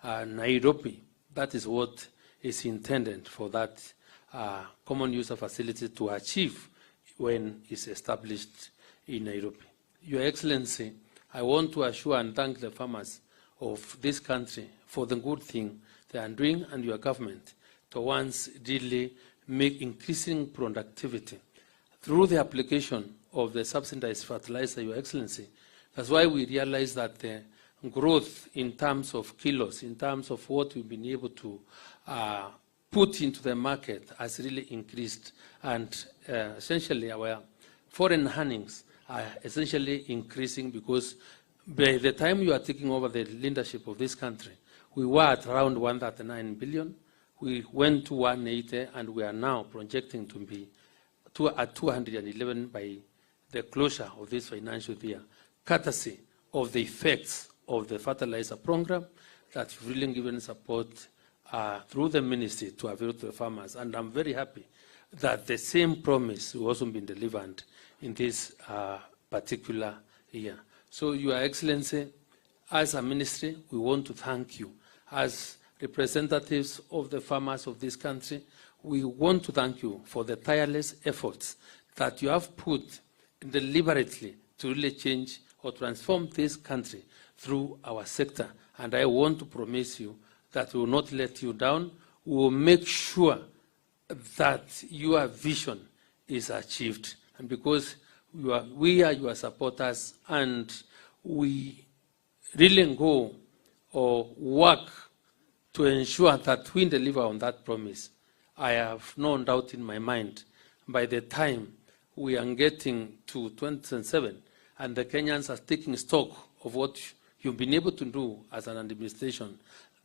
Nairobi, that is what is intended for that common user facility to achieve when it's established in Nairobi. Your Excellency, I want to assure and thank the farmers of this country for the good thing they are doing, and your government towards really increasing productivity through the application of the subsidized fertilizer, Your Excellency. That's why we realize that the growth in terms of kilos, in terms of what we've been able to put into the market has really increased. And essentially our foreign earnings are essentially increasing, because by the time you are taking over the leadership of this country, we were at around 139 billion. We went to 180, and we are now projecting to be at 211 by the closure of this financial year, courtesy of the effects of the fertilizer program that's really given support through the ministry to avail to the farmers. And I'm very happy that the same promise will also be delivered in this particular year. So, Your Excellency, as a ministry, we want to thank you. As representatives of the farmers of this country, we want to thank you for the tireless efforts that you have put deliberately to really change or transform this country through our sector. And I want to promise you that we will not let you down. We will make sure that your vision is achieved. And because we are your supporters, and we really go or work to ensure that we deliver on that promise, I have no doubt in my mind by the time we are getting to 2007 and the Kenyans are taking stock of what you've been able to do as an administration,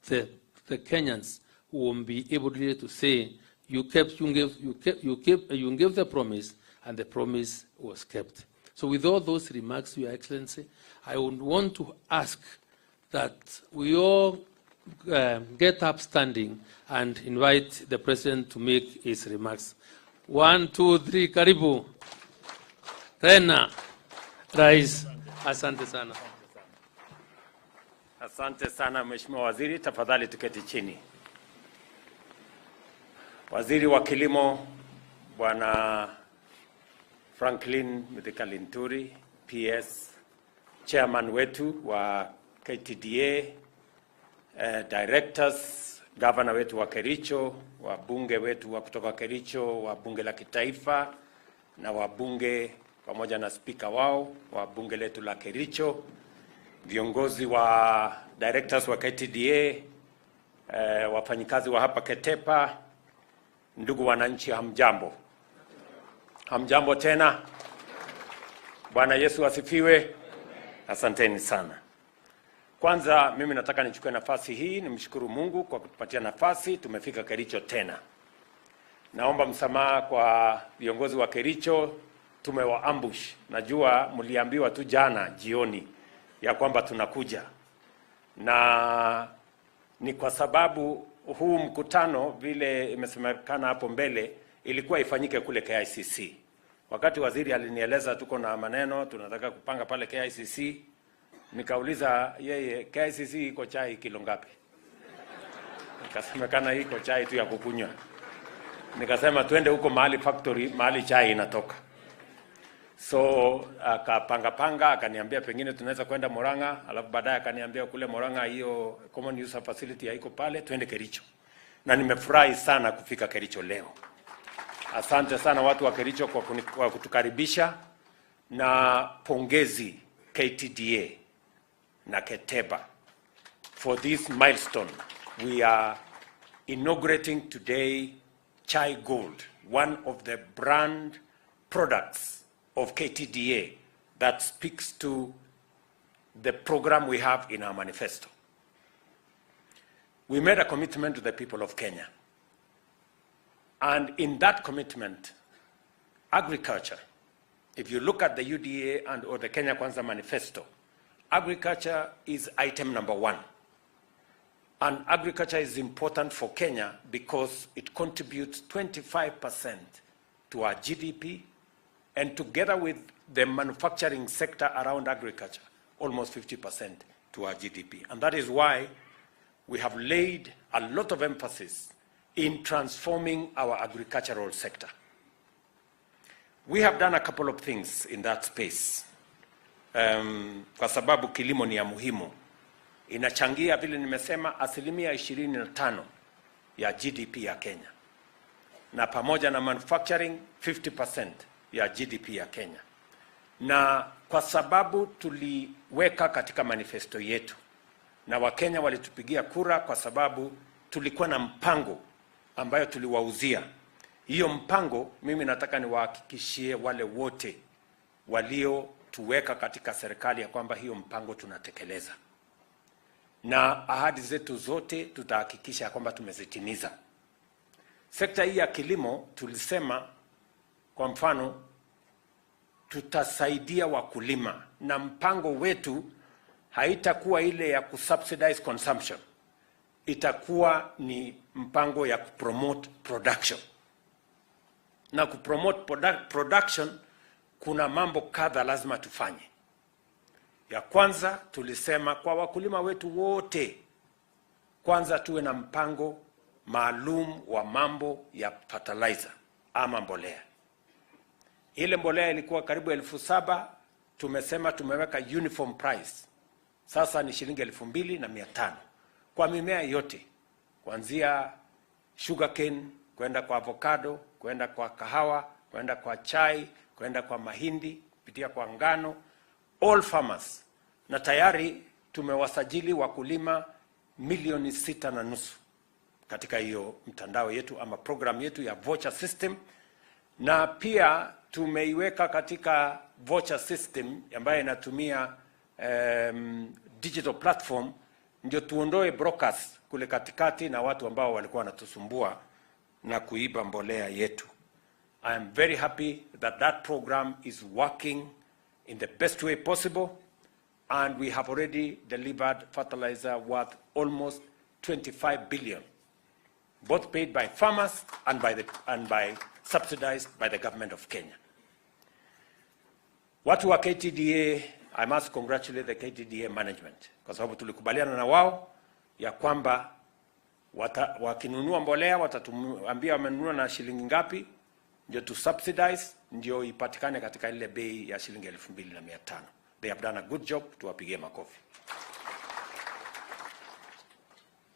the Kenyans will be able really to say you gave the promise and the promise was kept. So with all those remarks, Your Excellency, I would want to ask that we all get up standing and invite the President to make his remarks. 1, 2, 3, karibu. Tena, Rais, asante sana. Asante sana Mheshimiwa Waziri, tafadhali tuketi chini. Waziri wa Kilimo Bwana Franklin Mithika-Linturi, PS, Chairman wetu wa KTDA, directors, Governor wetu wa Kericho, wabunge wetu wa kutoka Kericho, wa bunge la kitaifa na wabunge pamoja na spika wao wa bunge letu la Kericho, viongozi wa directors wa KTDA, wafanyikazi wa hapa Ketepa, ndugu wananchi, hamjambo. Hamjambo tena. Bwana Yesu asifiwe. Asanteni sana. Kwanza mimi nataka nichukue nafasi hii nimshukuru Mungu kwa kutupatia nafasi tumefika Kericho tena. Naomba msamaha kwa viongozi wa Kericho, tumewa ambush. Najua mliambiwa tu jana jioni ya kwamba tunakuja. Na ni kwa sababu huu mkutano vile imesemekana hapo mbele ilikuwa ifanyike kule KICC. Wakati waziri alinieleza tuko na maneno tunataka kupanga pale KICC, nikauliza yeye KICC iko chai kilo ngapi? Nikasemekana iko chai tu ya kukunywa. Nikasema twende huko mahali factory, mahali chai inatoka. So akapanga akaniambia pengine tunaweza kwenda Murang'a, alafu baadaye akaniambia kule Murang'a hiyo common user facility haiko pale, twende Kericho. Na nimefurahi sana kufika Kericho leo. Asante sana watu wa Kericho kwa kutukaribisha, na pongezi KTDA na Keteba for this milestone. We are inaugurating today Chai Gold, one of the brand products of KTDA that speaks to the program we have in our manifesto. We made a commitment to the people of Kenya. And in that commitment, agriculture, if you look at the UDA and or the Kenya Kwanza manifesto, agriculture is item number 1. And agriculture is important for Kenya because it contributes 25% to our GDP, and together with the manufacturing sector around agriculture, almost 50% to our GDP. And that is why we have laid a lot of emphasis in transforming our agricultural sector. We have done a couple of things in that space. Kwa sababu kilimo ni ya muhimu. Inachangia vile nimesema 25% ya GDP ya Kenya. Na pamoja na manufacturing 50% ya GDP ya Kenya. Na kwa sababu tuliweka katika manifesto yetu, na Wakenya walitupigia kura kwa sababu tulikuwa na mpango ambayo tuliwauzia. Hiyo mpango mimi nataka niwahakikishie wale wote walio tuweka katika serikali ya kwamba hiyo mpango tunatekeleza. Na ahadi zetu zote tutahakikisha kwamba tumezitimiza. Sekta hii ya kilimo tulisema kwa mfano tutasaidia wakulima, na mpango wetu haitakuwa ile ya kusubsidize consumption. Itakuwa ni mpango ya kupromote production. Na kupromote production kuna mambo kadha lazima tufanye. Ya kwanza tulisema kwa wakulima wetu wote, kwanza tuwe na mpango maalum wa mambo ya fertilizer ama mbolea. Ile mbolea ilikuwa karibu 7,000, tumesema tumeweka uniform price. Sasa ni shilingi 2,500 kwa mimea yote, kuanzia sugarcane, kwenda kwa avocado, kwenda kwa kahawa, kwenda kwa chai, kwenda kwa mahindi, kupitia kwa ngano, all farmers. Na tayari tumewasajili wakulima milioni 6.5 katika hiyo mtandao yetu ama program yetu ya voucher system, na pia tumeiweka katika voucher system ambayo inatumia digital platform, ndio tuondoe brokers kule katikati na watu ambao walikuwa wanatusumbua na kuiba mbolea yetu. I am very happy that that program is working in the best way possible, and we have already delivered fertilizer worth almost 25 billion, both paid by farmers and by subsidized by the government of Kenya. Watu wa KTDA, I must congratulate the KTDA management, kwa sababu tulikubaliana na wao ya kwamba wakinunua mbolea watatuambia wamenunua na shilingi ngapi, ndio to subsidize, ndio ipatikane katika ile bei ya shilingi 2,500. They have done a good job, tuwapigie makofi.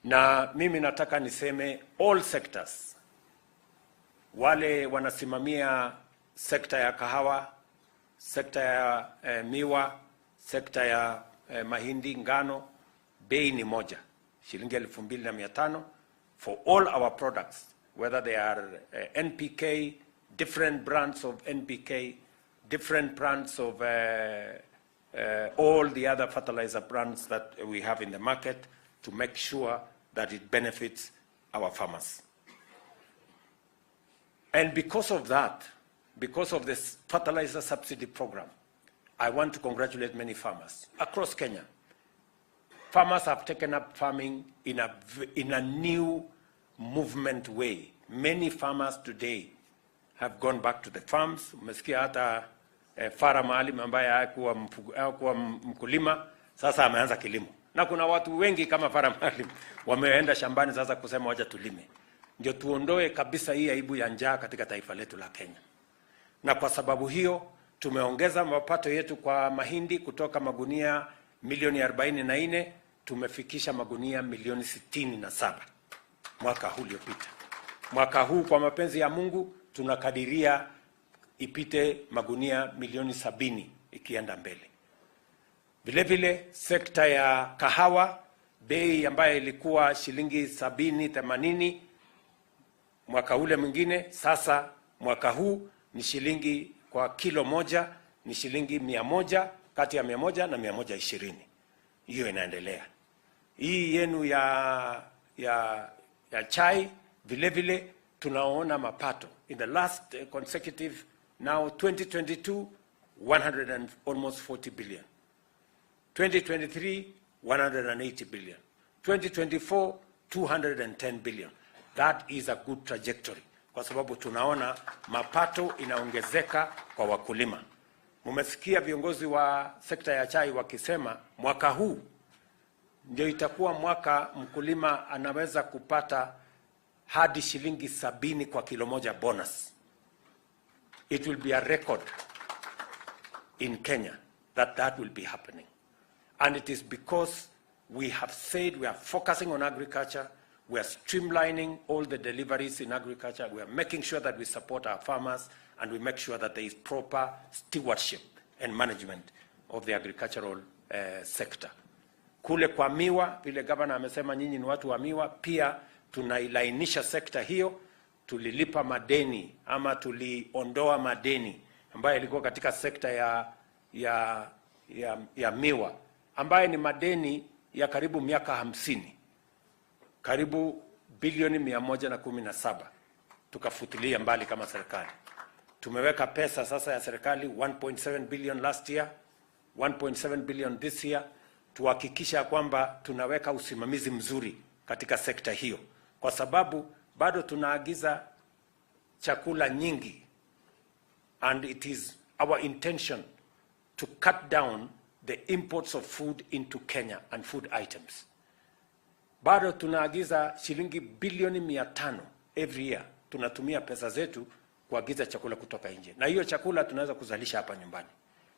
Na mimi nataka niseme all sectors, wale wanasimamia sekta ya kahawa, sekta ya miwa, sekta ya mahindi, ngano, bei ni moja, shilingi 2,500 for all our products, whether they are NPK, different brands of NPK, different brands of all the other fertilizer brands that we have in the market, to make sure that it benefits our farmers. And because of that, because of this fertilizer subsidy program, I want to congratulate many farmers across Kenya. Farmers have taken up farming in a new movement way. Many farmers today have gone back to the farms. Umesikia hata Farah Maalim ambaye hakuwa mkulima sasa ameanza kilimo. Na kuna watu wengi kama Farah Maalim wameenda shambani sasa kusema wacha tulime. Ndio tuondoe kabisa hii aibu ya njaa katika taifa letu la Kenya. Na kwa sababu hiyo tumeongeza mapato yetu kwa mahindi kutoka magunia milioni 44 tumefikisha magunia milioni 67 mwaka huu uliopita. Mwaka huu kwa mapenzi ya Mungu tunakadiria ipite magunia milioni 70 ikienda mbele. Vile vile sekta ya kahawa, bei ambayo ilikuwa shilingi 70-80 mwaka ule mwingine, sasa mwaka huu ni shilingi kwa kilo moja ni shilingi 100, kati ya 100 na 120. Hiyo inaendelea. Hii yenu ya chai vile vile tunaona mapato. In the last consecutive, now 2022, almost 40 billion. 2023, 180 billion. 2024, 210 billion. That is a good trajectory, kwa sababu tunaona mapato inaongezeka kwa wakulima. Mumesikia viongozi wa sekta ya chai wakisema mwaka huu ndio itakuwa mwaka mkulima anaweza kupata hadi shilingi 70 kwa kilo moja bonus. It will be a record in Kenya that will be happening. And it is because we have said we are focusing on agriculture, we are streamlining all the deliveries in agriculture, we are making sure that we support our farmers, and we make sure that there is proper stewardship and management of the agricultural sector. Kule kwa miwa, vile gavana amesema nyinyi ni watu wa miwa, pia tunailainisha sekta hiyo. Tulilipa madeni ama tuliondoa madeni ambayo ilikuwa katika sekta ya miwa, ambayo ni madeni ya karibu miaka 50, karibu bilioni 117. Tukafutilia mbali kama serikali. Tumeweka pesa sasa ya serikali 1.7 billion last year, 1.7 billion this year, tuhakikisha kwamba tunaweka usimamizi mzuri katika sekta hiyo, kwa sababu bado tunaagiza chakula nyingi, and it is our intention to cut down the imports of food into Kenya and food items. Bado tunaagiza shilingi bilioni 500 every year. Tunatumia pesa zetu kuagiza chakula kutoka nje, na hiyo chakula tunaweza kuzalisha hapa nyumbani.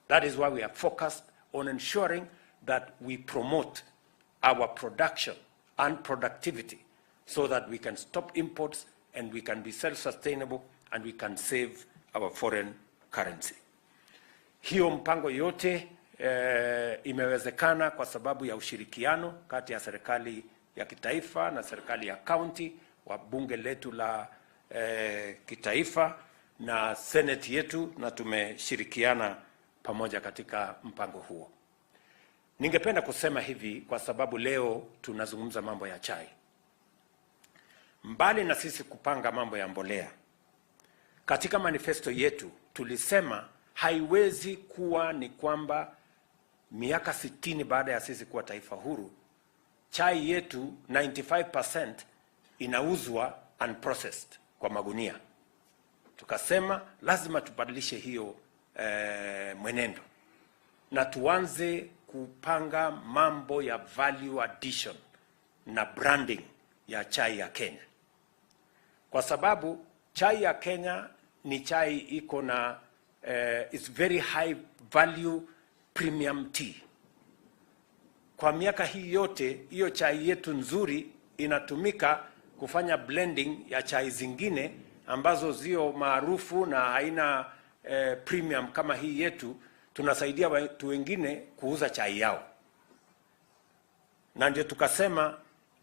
That is why we are focused on ensuring that we promote our production and productivity, so that we can stop imports and we can be self-sustainable and we can save our foreign currency. Hiyo mpango yote imewezekana kwa sababu ya ushirikiano kati ya serikali ya kitaifa na serikali ya kaunti, wa bunge letu la kitaifa na seneti yetu, na tumeshirikiana pamoja katika mpango huo. Ningependa kusema hivi kwa sababu leo tunazungumza mambo ya chai. Mbali na sisi kupanga mambo ya mbolea, katika manifesto yetu tulisema haiwezi kuwa ni kwamba miaka 60 baada ya sisi kuwa taifa huru, chai yetu 95% inauzwa unprocessed kwa magunia. Tukasema lazima tubadilishe hiyo mwenendo na tuanze kupanga mambo ya value addition na branding ya chai ya Kenya, kwa sababu chai ya Kenya ni chai iko na it's very high value premium tea. Kwa miaka hii yote hiyo chai yetu nzuri inatumika kufanya blending ya chai zingine ambazo zio maarufu na haina premium kama hii yetu. Tunasaidia watu wengine kuuza chai yao, na ndio tukasema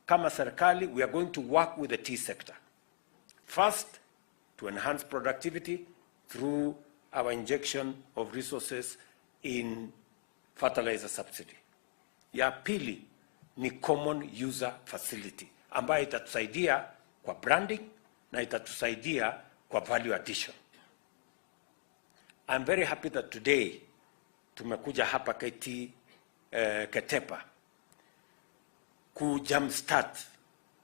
kama serikali we are going to work with the tea sector first to enhance productivity through our injection of resources in fertilizer subsidy. Ya pili ni common user facility ambayo itatusaidia kwa branding na itatusaidia kwa value addition. I'm very happy that today tumekuja hapa Ketepa ku jumpstart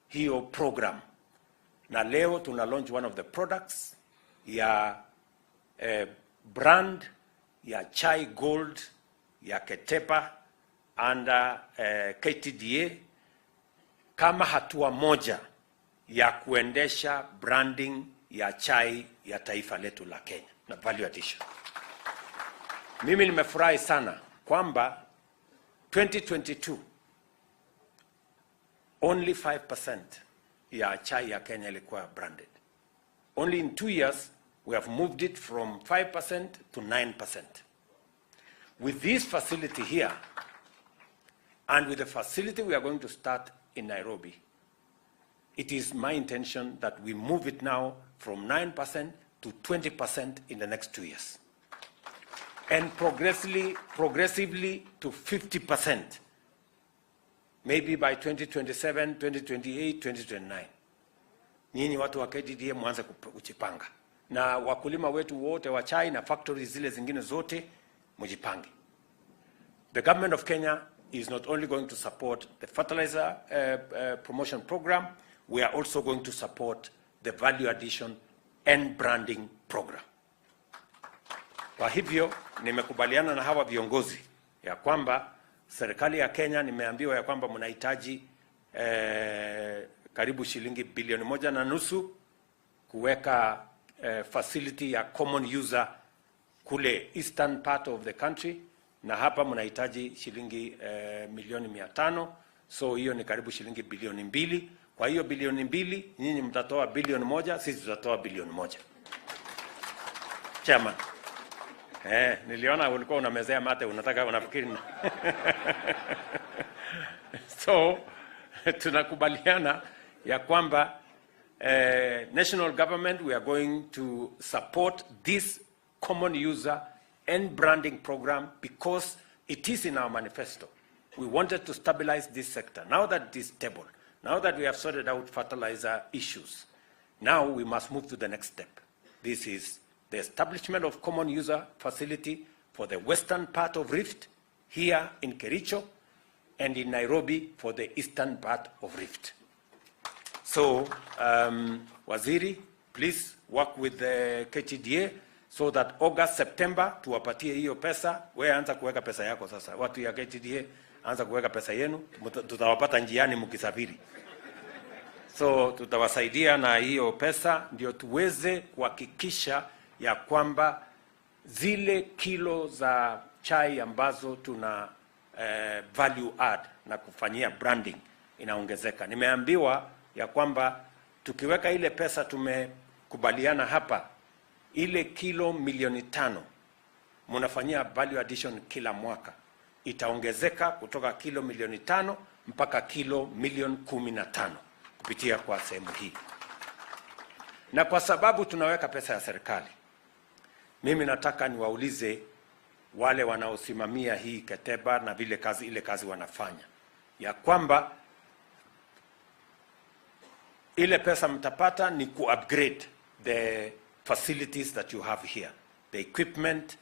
hiyo program, na leo tuna launch one of the products ya brand ya Chai Gold ya Ketepa under KTDA kama hatua moja ya kuendesha branding ya chai ya taifa letu la Kenya na value addition. Mimi nimefurahi sana kwamba 2022 only 5% ya chai ya Kenya ilikuwa branded. Only in 2 years we have moved it from 5% to 9%. With this facility here and with the facility we are going to start in Nairobi, it is my intention that we move it now from 9% to 20% in the next 2 years. And progressively to 50%, maybe by 2027, 2028, 2029. Nyinyi watu wa KTDA mwanze kuchipanga. Na wakulima wetu wote wa chai na factories zile zingine zote mjipange. The government of Kenya is not only going to support the fertilizer promotion program, we are also going to support the value addition and branding program. Kwa hivyo nimekubaliana na hawa viongozi ya kwamba serikali ya Kenya, nimeambiwa ya kwamba mnahitaji karibu shilingi bilioni 1.5 kuweka facility ya common user kule eastern part of the country, na hapa mnahitaji shilingi milioni 500, so hiyo ni karibu shilingi bilioni 2. Kwa hiyo bilioni 2 nyinyi mtatoa bilioni 1, sisi tutatoa bilioni 1. Chairman, niliona ulikuwa unamezea mate, unafikiri so tunakubaliana ya kwamba national government, we are going to support this common user and branding program because it is in our manifesto. We wanted to stabilize this sector. Now that it is stable, now that we have sorted out fertilizer issues, now we must move to the next step. This is the establishment of common user facility for the western part of Rift, here in Kericho, and in Nairobi for the eastern part of Rift. So, Waziri, please work with the KTDA so that August, September, tuwapatie hiyo pesa. Wewe anza kuweka pesa yako sasa. Watu ya KTDA, anza kuweka pesa yenu. Tutawapata njiani mkisafiri. So, tutawasaidia na hiyo pesa, ndio tuweze kuhakikisha ya kwamba zile kilo za chai ambazo tuna value add na kufanyia branding inaongezeka. Nimeambiwa ya kwamba tukiweka ile pesa tumekubaliana hapa, ile kilo milioni 5 mnafanyia value addition kila mwaka itaongezeka kutoka kilo milioni 5 mpaka kilo milioni 15 kupitia kwa sehemu hii. Na kwa sababu tunaweka pesa ya serikali, mimi nataka niwaulize wale wanaosimamia hii Keteba na vile ile kazi wanafanya, ya kwamba ile pesa mtapata ni ku-upgrade the facilities that you have here, the equipment,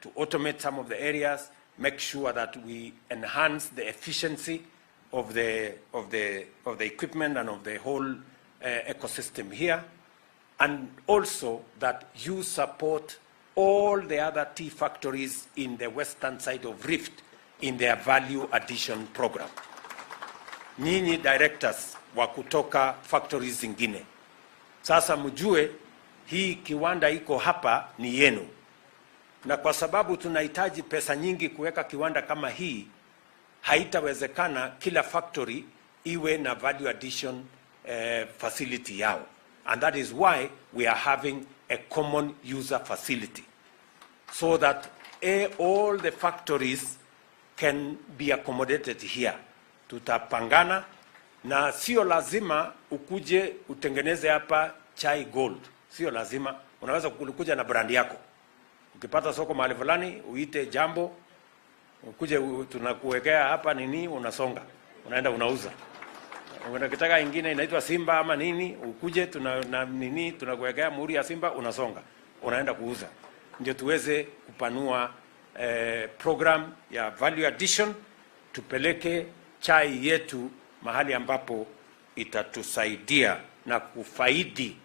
to automate some of the areas, make sure that we enhance the efficiency of the equipment and of the whole ecosystem here, and also that you support all the other tea factories in the western side of Rift in their value addition program. Nyinyi directors wa kutoka factories zingine, sasa mjue hii kiwanda iko hapa ni yenu, na kwa sababu tunahitaji pesa nyingi kuweka kiwanda kama hii, haitawezekana kila factory iwe na value addition facility yao, and that is why we are having a common user facility, so that all the factories can be accommodated here. Tutapangana, na sio lazima ukuje utengeneze hapa chai gold, sio lazima. Unaweza kukuja na brand yako, ukipata soko mahali fulani uite Jambo, ukuje tunakuwekea hapa nini, unasonga unaenda unauza. Unataka ingine inaitwa Simba ama nini, ukuje tunakuwekea muhuri ya Simba, unasonga unaenda kuuza. Ndio tuweze kupanua program ya value addition, tupeleke chai yetu mahali ambapo itatusaidia na kufaidi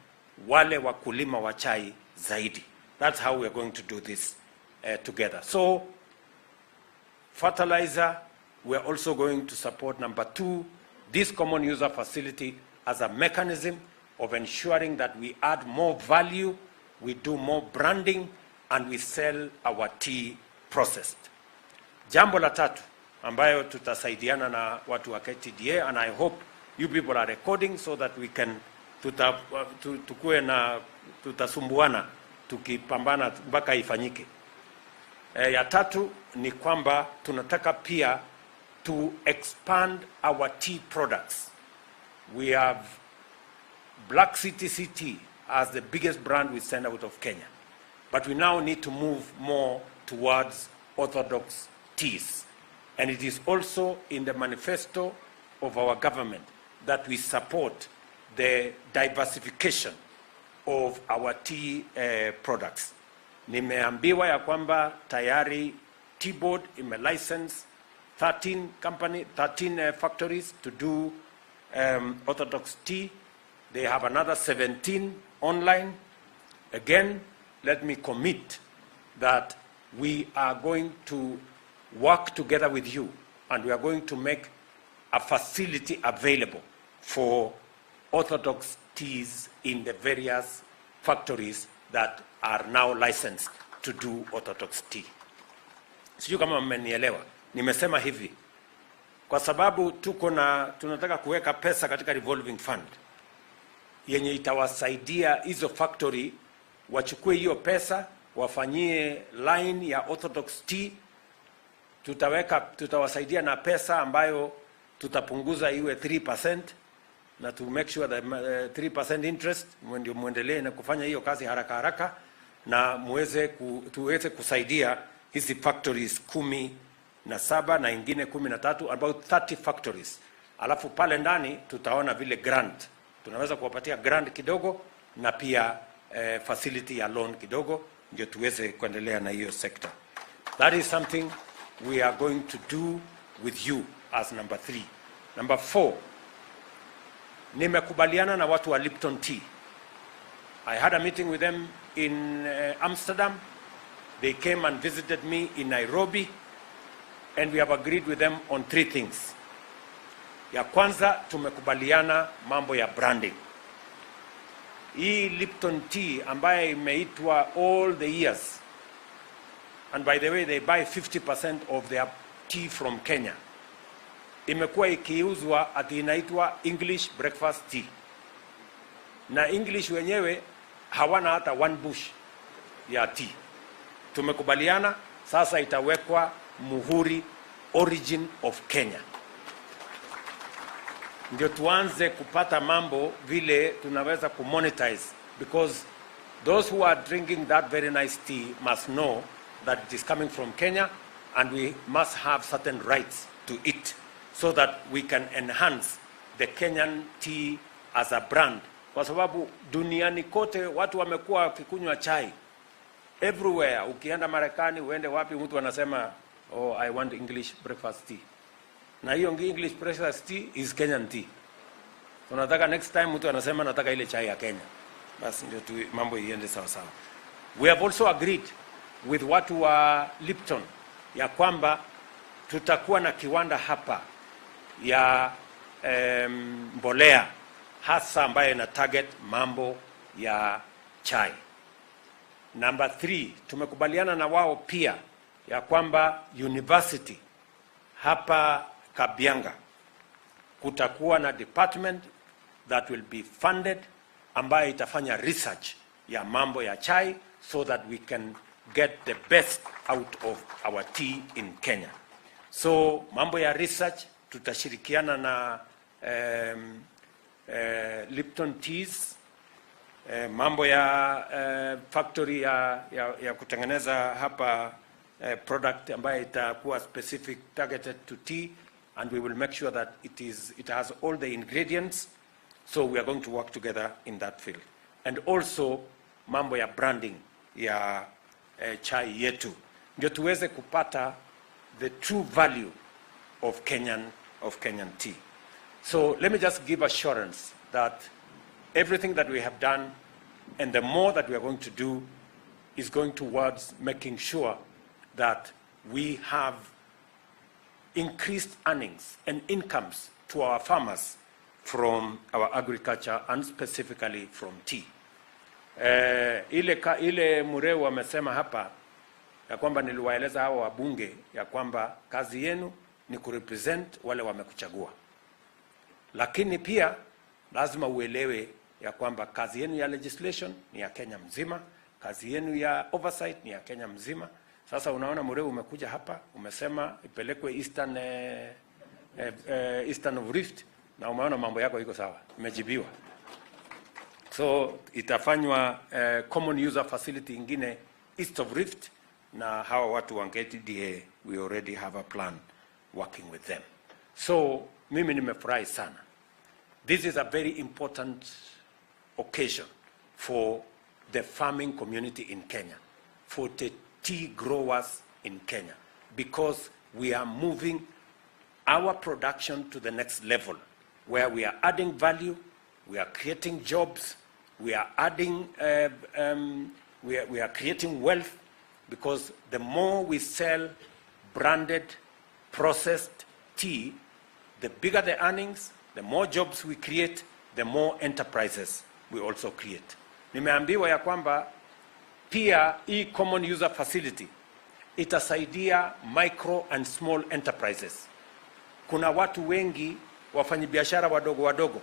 wale wakulima wa chai zaidi. That's how we are going to do this together. So fertilizer, we are also going to support, number 2, this common user facility as a mechanism of ensuring that we add more value, we do more branding, and we sell our tea processed. Jambo la tatu ambayo tutasaidiana na watu wa KTDA, and I hope you people are recording so that we can tutasumbuana tukipambana mpaka ifanyike. Ya tatu ni kwamba tunataka pia to expand our tea products. We have Black CTC tea as the biggest brand we send out of Kenya, but we now need to move more towards orthodox teas. And it is also in the manifesto of our government that we support the diversification of our tea products. Nimeambiwa ya kwamba tayari Tea Board imelicense 13 factories to do orthodox tea. They have another 17 online. Again, let me commit that we are going to work together with you, and we are going to make a facility available for orthodox teas in the various factories that are now licensed to do orthodox tea. Sijui kama mmenielewa. Nimesema hivi kwa sababu tunataka kuweka pesa katika revolving fund yenye itawasaidia hizo factory wachukue hiyo pesa wafanyie line ya orthodox tea. Tutawasaidia na pesa ambayo tutapunguza iwe 3%, na to make sure that 3% interest, ndio muendelee na kufanya hiyo kazi haraka haraka, na tuweze kusaidia hizi factories 17 na ingine 13, about 30 factories. Alafu pale ndani tutaona vile grant tunaweza kuwapatia grant kidogo na pia facility ya loan kidogo, ndio tuweze kuendelea na hiyo sector. That is something we are going to do with you as number 3. Number 4, nimekubaliana na watu wa Lipton Tea. I had a meeting with them in Amsterdam. They came and visited me in Nairobi, and we have agreed with them on 3 things. Ya kwanza, tumekubaliana mambo ya branding. Hii Lipton Tea ambaye imeitwa all the years, and by the way they buy 50% of their tea from Kenya, imekuwa ikiuzwa ati inaitwa English breakfast tea, na English wenyewe hawana hata 1 bush ya tea. tumekubaliana sasa itawekwa muhuri origin of Kenya. Ndio tuanze kupata mambo vile tunaweza kumonetize, because those who are drinking that very nice tea must know that it is coming from Kenya, and we must have certain rights to it so that we can enhance the Kenyan tea as a brand. Kwa sababu duniani kote watu wamekuwa wakikunywa chai everywhere. Ukienda Marekani, uende wapi, mtu anasema oh, I want English breakfast tea. Na hiyo English breakfast tea is Kenyan tea. Tunataka next time mtu anasema nataka ile chai ya Kenya. Basi ndio tu mambo iende sawa sawa. We have also agreed with watu wa Lipton ya kwamba tutakuwa na kiwanda hapa ya mbolea hasa ambayo ina target mambo ya chai. Number 3, tumekubaliana na wao pia ya kwamba university hapa Kabianga kutakuwa na department that will be funded ambayo itafanya research ya mambo ya chai so that we can get the best out of our tea in Kenya. So mambo ya research tutashirikiana na Lipton Teas, mambo ya factory ya kutengeneza hapa product ambayo itakuwa specific targeted to tea, and we will make sure that it has all the ingredients. So we are going to work together in that field. And also mambo ya branding ya chai yetu ndio tuweze kupata the true value of Kenyan tea. So let me just give assurance that everything that we have done and the more that we are going to do is going towards making sure that we have increased earnings and incomes to our farmers from our agriculture and specifically from tea. Ile Mureu amesema hapa ya kwamba niliwaeleza hao wabunge ya kwamba kazi yenu ni kurepresent wale wamekuchagua. Lakini pia lazima uelewe ya kwamba kazi yenu ya legislation ni ya Kenya mzima, kazi yenu ya oversight ni ya Kenya mzima. Sasa unaona Mureu umekuja hapa, umesema ipelekwe Eastern of Rift, na umeona mambo yako iko sawa, imejibiwa. So itafanywa common user facility ingine East of Rift, na hawa watu wa KTDA we already have a plan working with them. So mimi nimefurahi sana. This is a very important occasion for the farming community in Kenya, for the tea growers in Kenya, because we are moving our production to the next level, where we are adding value, we are creating jobs, we are adding, we are creating wealth, because the more we sell branded, processed tea, the bigger the earnings, the more jobs we create, the more enterprises we also create. Nimeambiwa ya kwamba pia hii common user facility itasaidia micro and small enterprises. Kuna watu wengi wafanyabiashara wadogo.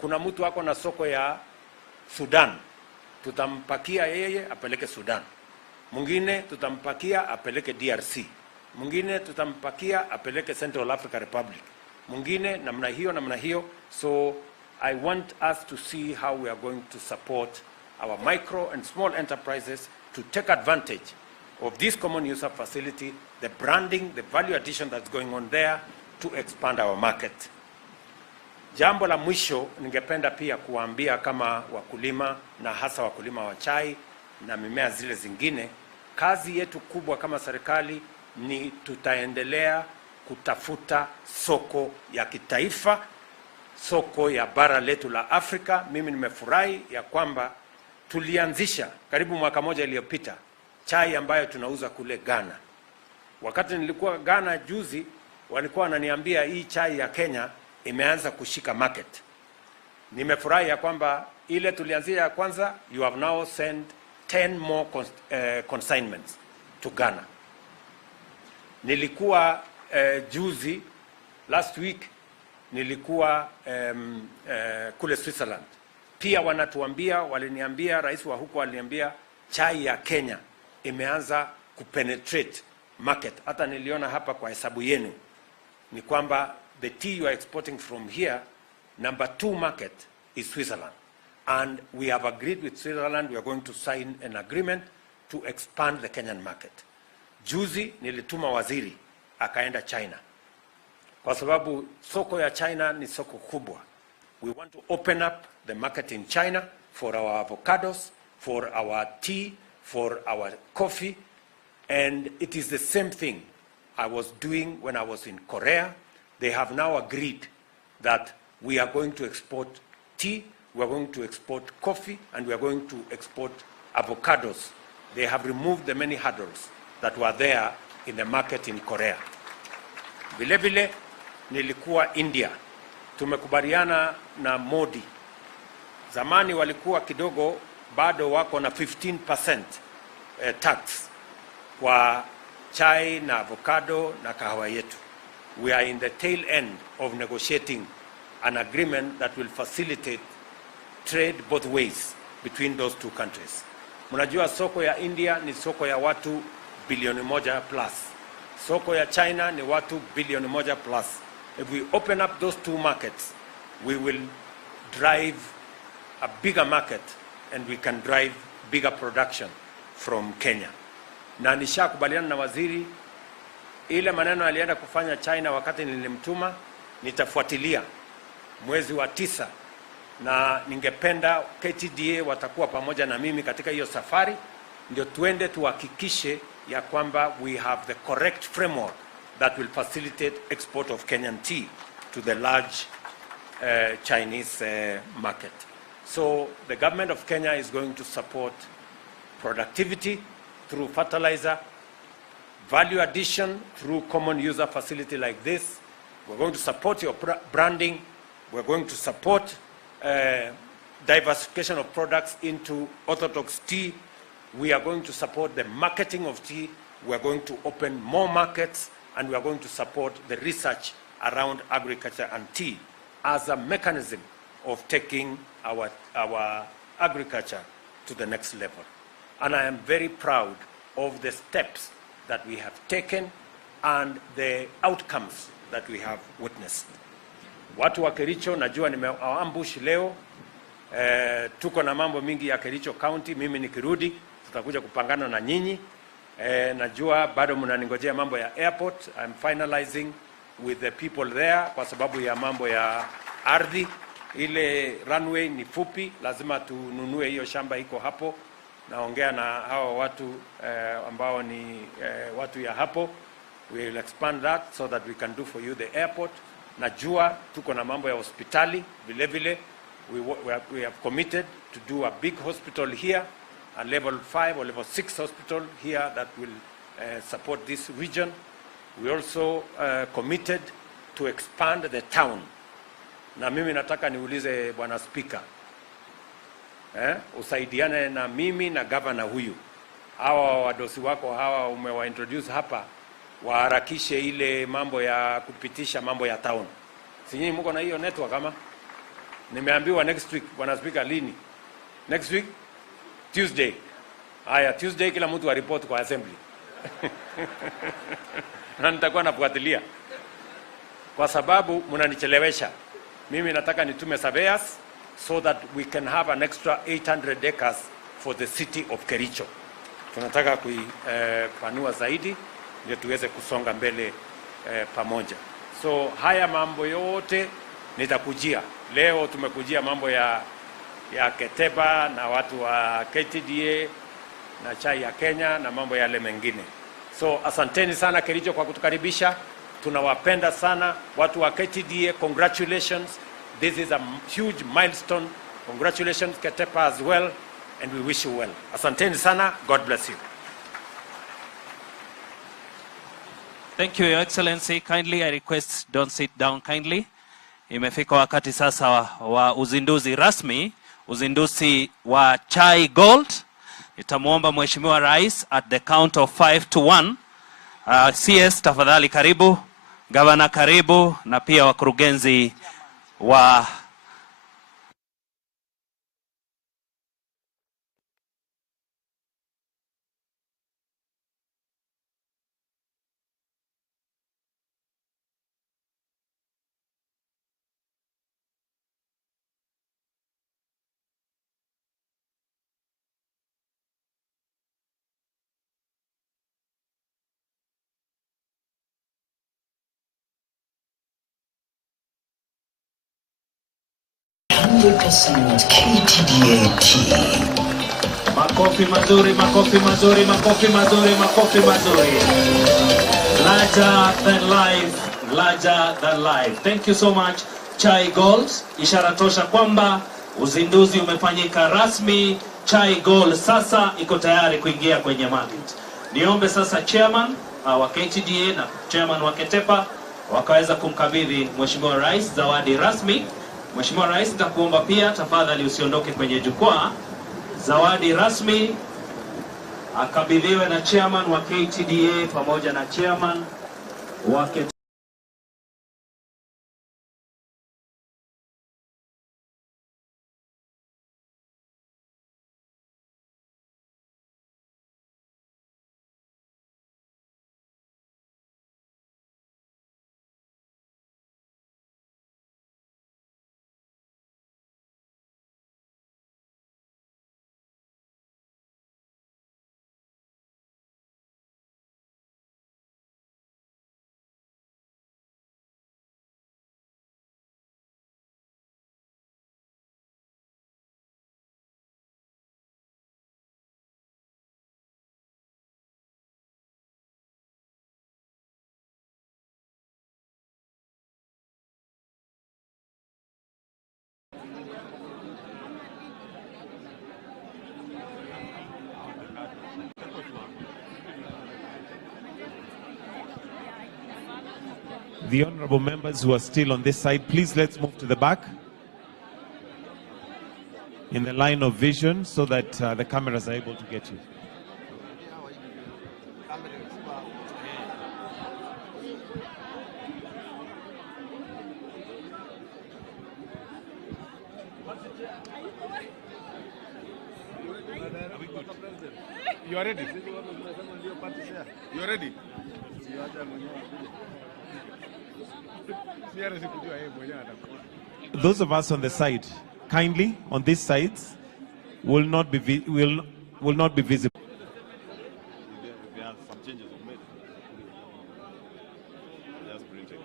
Kuna mtu wako na soko ya Sudan, tutampakia yeye apeleke Sudan. Mwingine tutampakia apeleke DRC. Mwingine tutampakia apeleke Central African Republic. Mwingine namna hiyo. So I want us to see how we are going to support our micro and small enterprises to take advantage of this common user facility, the branding, the value addition that's going on there, to expand our market. Jambo la mwisho ningependa pia kuambia kama wakulima, na hasa wakulima wa chai na mimea zile zingine, kazi yetu kubwa kama serikali ni tutaendelea kutafuta soko ya kitaifa, soko ya bara letu la Afrika. Mimi nimefurahi ya kwamba tulianzisha karibu mwaka moja iliyopita chai ambayo tunauza kule Ghana. Wakati nilikuwa Ghana juzi, walikuwa wananiambia hii chai ya Kenya imeanza kushika market. Nimefurahi ya kwamba ile tulianzia ya kwanza, you have now sent 10 more consignments to Ghana. Nilikuwa juzi, last week, nilikuwa kule Switzerland. Pia wanatuambia, waliniambia, rais wa huko aliniambia chai ya Kenya imeanza kupenetrate market. Hata niliona hapa kwa hesabu yenu ni kwamba the tea you are exporting from here, number 2 market is Switzerland. And we have agreed with Switzerland, we are going to sign an agreement to expand the Kenyan market. Juzi nilituma waziri akaenda China, kwa sababu soko ya China ni soko kubwa. We want to open up the market in China for our avocados, for our tea, for our coffee, and it is the same thing I was doing when I was in Korea. They have now agreed that we are going to export tea, we are going to export coffee, and we are going to export avocados. They have removed the many hurdles that were there in the market in Korea. Vile vile nilikuwa India. Tumekubaliana na Modi. Zamani walikuwa kidogo bado wako na 15% tax kwa chai na avocado na kahawa yetu. We are in the tail end of negotiating an agreement that will facilitate trade both ways between those two countries. Mnajua soko ya India ni soko ya watu bilioni 1 plus. Soko ya China ni watu bilioni 1 plus. If we open up those two markets, we will drive a bigger market and we can drive bigger production from Kenya. Na nishakubaliana na waziri ile maneno alienda kufanya China wakati nilimtuma, nitafuatilia mwezi wa 9, na ningependa KTDA watakuwa pamoja na mimi katika hiyo safari, ndio tuende tuhakikishe ya kwamba we have the correct framework that will facilitate export of Kenyan tea to the large Chinese market. So the government of Kenya is going to support productivity through fertilizer, value addition through common user facility like this. We're going to support your branding. We're going to support diversification of products into orthodox tea. We are going to support the marketing of tea. We are going to open more markets, and we are going to support the research around agriculture and tea as a mechanism of taking our agriculture to the next level. And I am very proud of the steps that we have taken and the outcomes that we have witnessed. Watu wa Kericho, najua nimewaambush leo. Tuko na mambo mingi ya Kericho County. Mimi nikirudi tutakuja kupangana na nyinyi. Najua bado mnaningojea mambo ya airport. I'm finalizing with the people there kwa sababu ya mambo ya ardhi. Ile runway ni fupi, lazima tununue hiyo shamba iko hapo. Naongea na hawa watu ambao ni watu ya hapo. We will expand that so that we can do for you the airport. Najua tuko na mambo ya hospitali vile vile. We have committed to do a big hospital here, a level 5 or level 6 hospital here that will support this region. We also committed to expand the town. Na mimi nataka niulize Bwana Speaker, usaidiane na mimi na governor huyu. Hawa wadosi wako hawa umewaintroduce hapa, waharakishe ile mambo ya kupitisha mambo ya town. Si nyinyi mko na hiyo network kama? Nimeambiwa next week, Bwana Speaker, lini? Next week? Tuesday. Haya, Tuesday kila mtu wa report kwa assembly. Na nitakuwa nafuatilia. Kwa sababu mnanichelewesha. Mimi nataka nitume surveyors so that we can have an extra 800 acres for the city of Kericho. Tunataka kuipanua zaidi ndio tuweze kusonga mbele pamoja. So haya mambo yote nitakujia. Leo tumekujia mambo ya Keteba na watu wa KTDA na chai ya Kenya na mambo yale mengine. So asanteni sana Kericho kwa kutukaribisha. Tunawapenda sana watu wa KTDA. Congratulations. This is a huge milestone. Congratulations Ketepa as well, and we wish you well. Asanteni sana. God bless you. Thank you, Your Excellency. Kindly, I request don't sit down kindly. Imefika wakati sasa wa uzinduzi rasmi, uzinduzi wa Chai Gold. Nitamuomba Mheshimiwa Rais at the count of 5 to 1. CS tafadhali karibu, Gavana karibu, na pia wakurugenzi wa 100% KTDA. Makofi mazuri, makofi mazuri, makofi mazuri, makofi mazuri. Larger than life, larger than life. Thank you so much, Chai Gold. Ishara tosha kwamba uzinduzi umefanyika rasmi. Chai Gold sasa iko tayari kuingia kwenye market. Niombe sasa chairman wa KTDA na chairman wa Ketepa wakaweza kumkabidhi Mheshimiwa Rais zawadi rasmi. Mheshimiwa Rais, nitakuomba pia tafadhali usiondoke kwenye jukwaa. Zawadi rasmi akabidhiwe na chairman wa KTDA pamoja na chairman wa Ketepa. The honorable members who are still on this side, please let's move to the back in the line of vision so that the cameras are able to get you. You are ready? You are ready? Those of us on the side, kindly on these sides, will not be visible. There are some changes made. Just printing.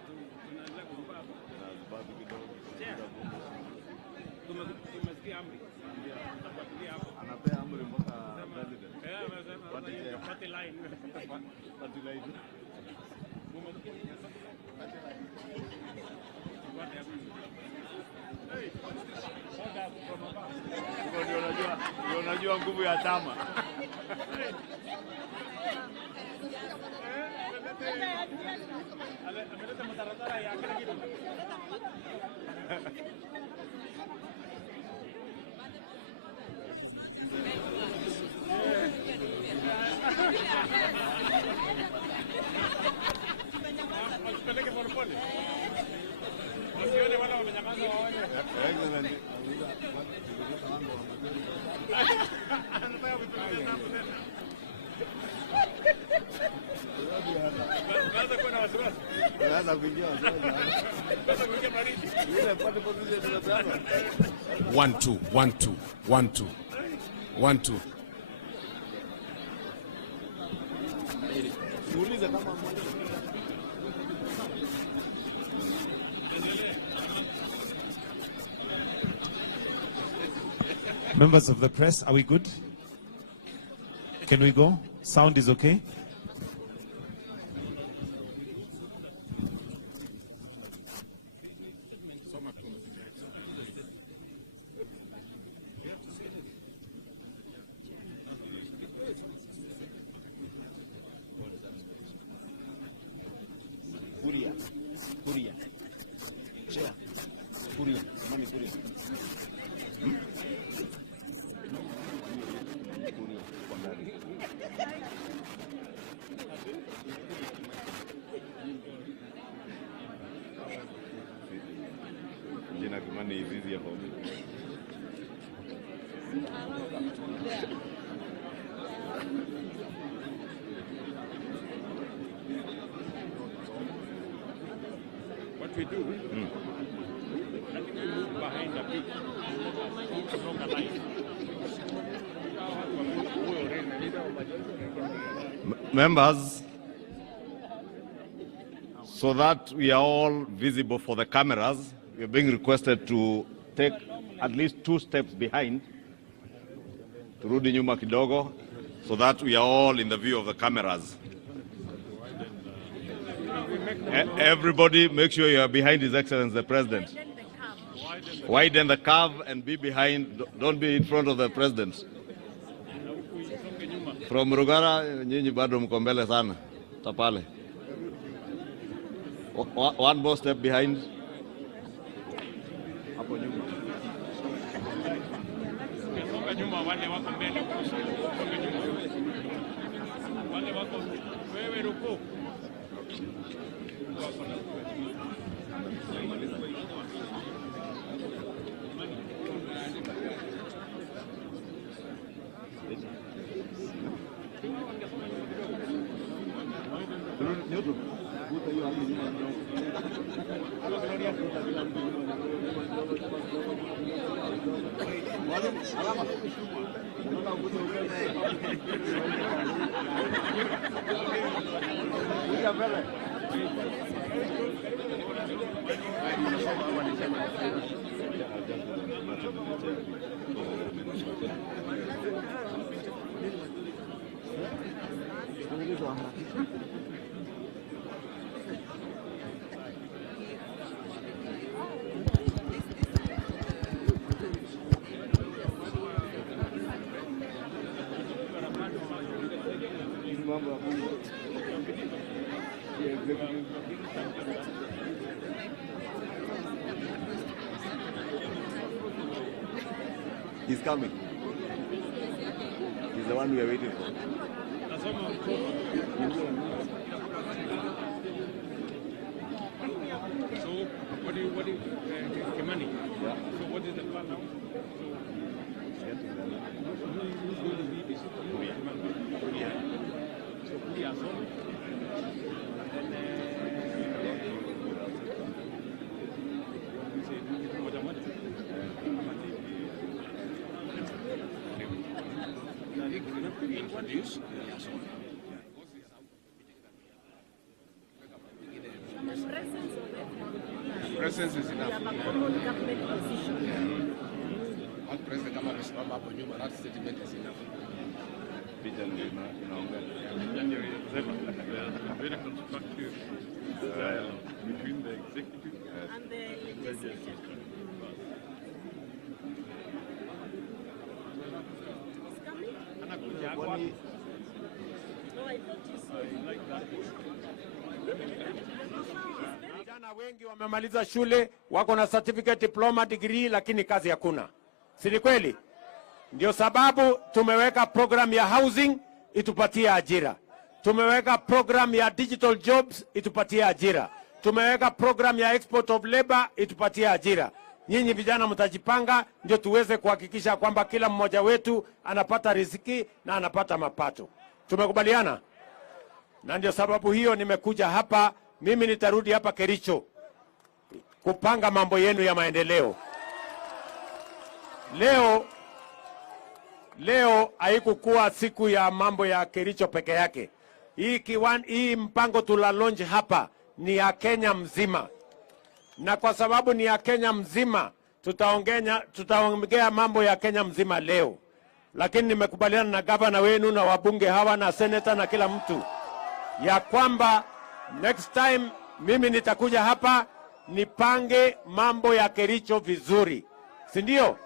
Unajua nguvu ya chama. One, two, one, two, one, two, one, two. Members of the press, are we good? Can we go? Sound is okay? What we do, I think we move behind the bit, along the line. Members, so that we are all visible for the cameras, we are being requested to take at least 2 steps behind. Turudi nyuma kidogo, so that we are all in the view of the cameras. Everybody make sure you are behind His Excellency the President. Widen the curve and be behind, don't be in front of the President. From Rugara, nyinyi bado mko mbele sana. Tapale. One more step behind. Hapo nyuma. Songa nyuma wale wako mbele. Songa nyuma. Wale wako wewe ruko. He's coming. He's the one we are waiting for. So, what do you, Kimani? Yeah. So what is the plan now? Who's going to lead this? Yeah. So we are so. Introduce. Presence is enough. One president kama amesimama hapo nyuma, that statement is enough. Very constructive between the executive and the legislature. Vijana wengi wamemaliza shule, wako na certificate, diploma, degree, lakini kazi hakuna. Si ni kweli? Ndio sababu tumeweka program ya housing itupatie ajira. Tumeweka program ya digital jobs itupatie ajira. Tumeweka program ya export of labor itupatie ajira. Nyinyi vijana mtajipanga ndio tuweze kuhakikisha kwamba kila mmoja wetu anapata riziki na anapata mapato. Tumekubaliana? Na ndio sababu hiyo nimekuja hapa. Mimi nitarudi hapa Kericho kupanga mambo yenu ya maendeleo. Leo haikukuwa siku ya mambo ya Kericho peke yake. Hii mpango tula launch hapa ni ya Kenya mzima. Na kwa sababu ni ya Kenya mzima, tutaongea mambo ya Kenya mzima leo. Lakini nimekubaliana na gavana wenu na wabunge hawa na senator na kila mtu ya kwamba next time mimi nitakuja hapa nipange mambo ya Kericho vizuri. Si ndio?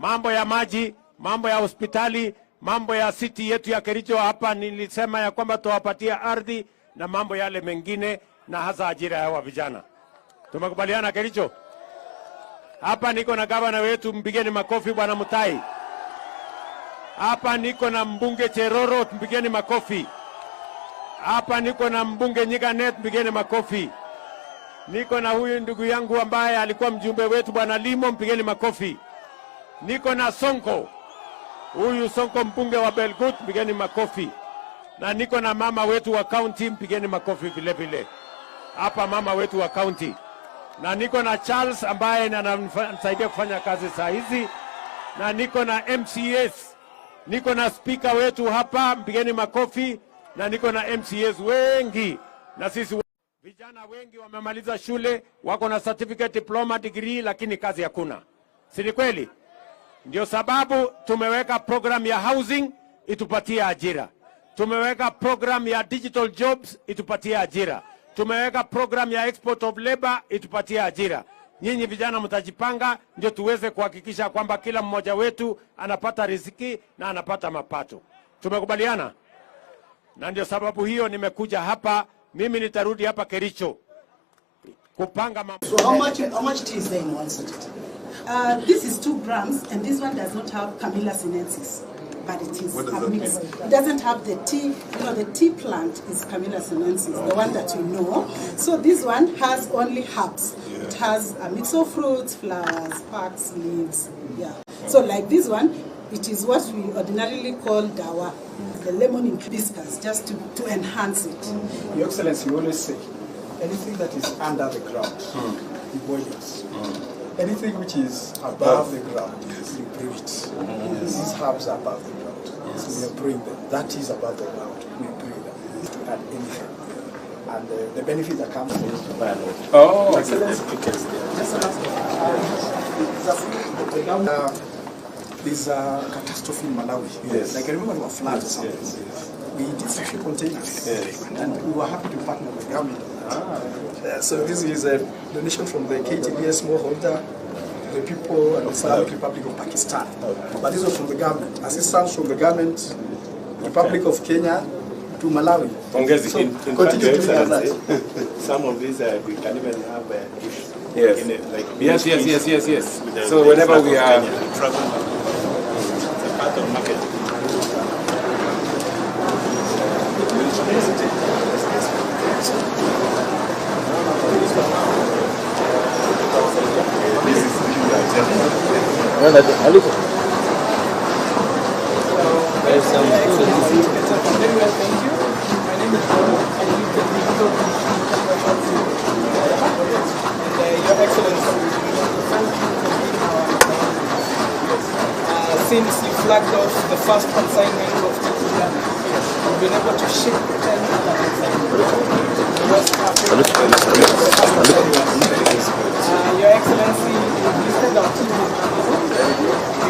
Mambo ya maji, mambo ya hospitali, mambo ya city yetu ya Kericho hapa nilisema ya kwamba tuwapatia ardhi na mambo yale mengine na hasa ajira ya vijana. Tumekubaliana Kericho? Hapa niko na gavana wetu, mpigeni makofi bwana Mutai. Hapa niko na mbunge Cheroro, mpigeni makofi. Hapa niko na mbunge Nyiganet, mpigeni makofi. Niko na huyu ndugu yangu ambaye alikuwa mjumbe wetu bwana Limo, mpigeni makofi. Niko na Sonko. Huyu Sonko mbunge wa Belgut, mpigeni makofi. Na niko na mama wetu wa county, mpigeni makofi vile vile. Hapa mama wetu wa county. Na niko na Charles ambaye ananisaidia kufanya kazi saa hizi. Na niko na MCS. Niko na speaker wetu hapa, mpigeni makofi. Na niko na MCS wengi. Na sisi vijana wengi wamemaliza shule, wako na certificate, diploma, degree, lakini kazi hakuna. si ni kweli? Ndio sababu tumeweka program ya housing itupatie ajira. Tumeweka program ya digital jobs itupatie ajira. Tumeweka program ya export of labor itupatie ajira. Nyinyi vijana mtajipanga ndio tuweze kuhakikisha kwamba kila mmoja wetu anapata riziki na anapata mapato. Tumekubaliana? Na ndio sababu hiyo nimekuja hapa. Mimi nitarudi hapa Kericho kupanga mambo. So how much tea is there in one sachet? This is 2 grams, and this one does not have Camellia sinensis, but it is a mix. It doesn't have the tea. The tea plant is Camellia sinensis, the one that you know. So this one has only herbs. It has a mix of fruits, flowers, parks, leaves. Yeah. So like this one, it is what we ordinarily call dawa, the lemon hibiscus, just to enhance it. Your Excellency, you always say, anything that is under the ground, you boil it. Anything which is above the ground, you brew it. These herbs are above the ground. So we are brewing them. That is above the ground. We brew them. To add anything. And the benefit that comes from it. Oh, Excellency, just a last there's a catastrophe in Malawi. Yes. Like I remember there were floods or something. Yes. We did social containers. Yes. And we were happy to partner with the government. So this is a donation from the KTBA smallholder, the people and the Islamic Republic of Pakistan. But this was from the government. Assistance from the government, Republic of Kenya to Malawi. Pongezi, So in continue fact, to Your do that. Excellency, some of these we can even have Yes. Yes. So whenever we are traveling, it's a part of marketing. Your Excellency, thank you for being since you flagged off the first consignment of Tikuya, you've been able to ship 10 other consignments to West Africa. Your Excellency, you've listed our team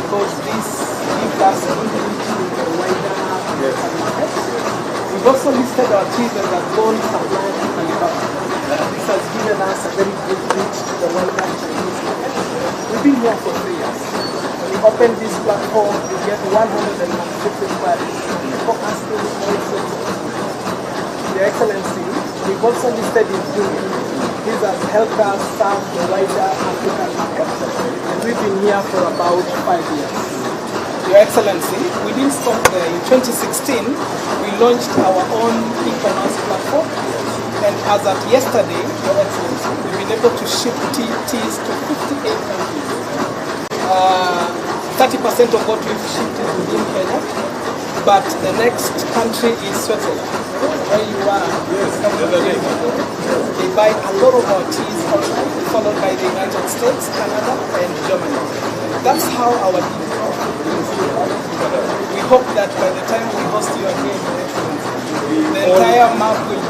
because this gives us visibility in the wider African market. We've also listed our cheese as a gold supplier to Alibaba. This has given us a very good reach to the wider Chinese market. We've been here for 3 years. When we open this platform, we get 150 inquiries for asking also. Your Excellency, we've also listed in June. This has helped us serve the wider African market, and we've been here for about 5 years. Your Excellency, we didn't stop there. In 2016, we launched our own e-commerce platform, and as at yesterday, Your Excellency, we've been able to ship teas to 58 countries. 30% of what we've shipped is within Kenya, but the next country is Switzerland, where you are. They buy a lot of our teas online, followed by the United States, Canada, and Germany. That's how our deal is. We hope that by the time we host you again, the entire map will be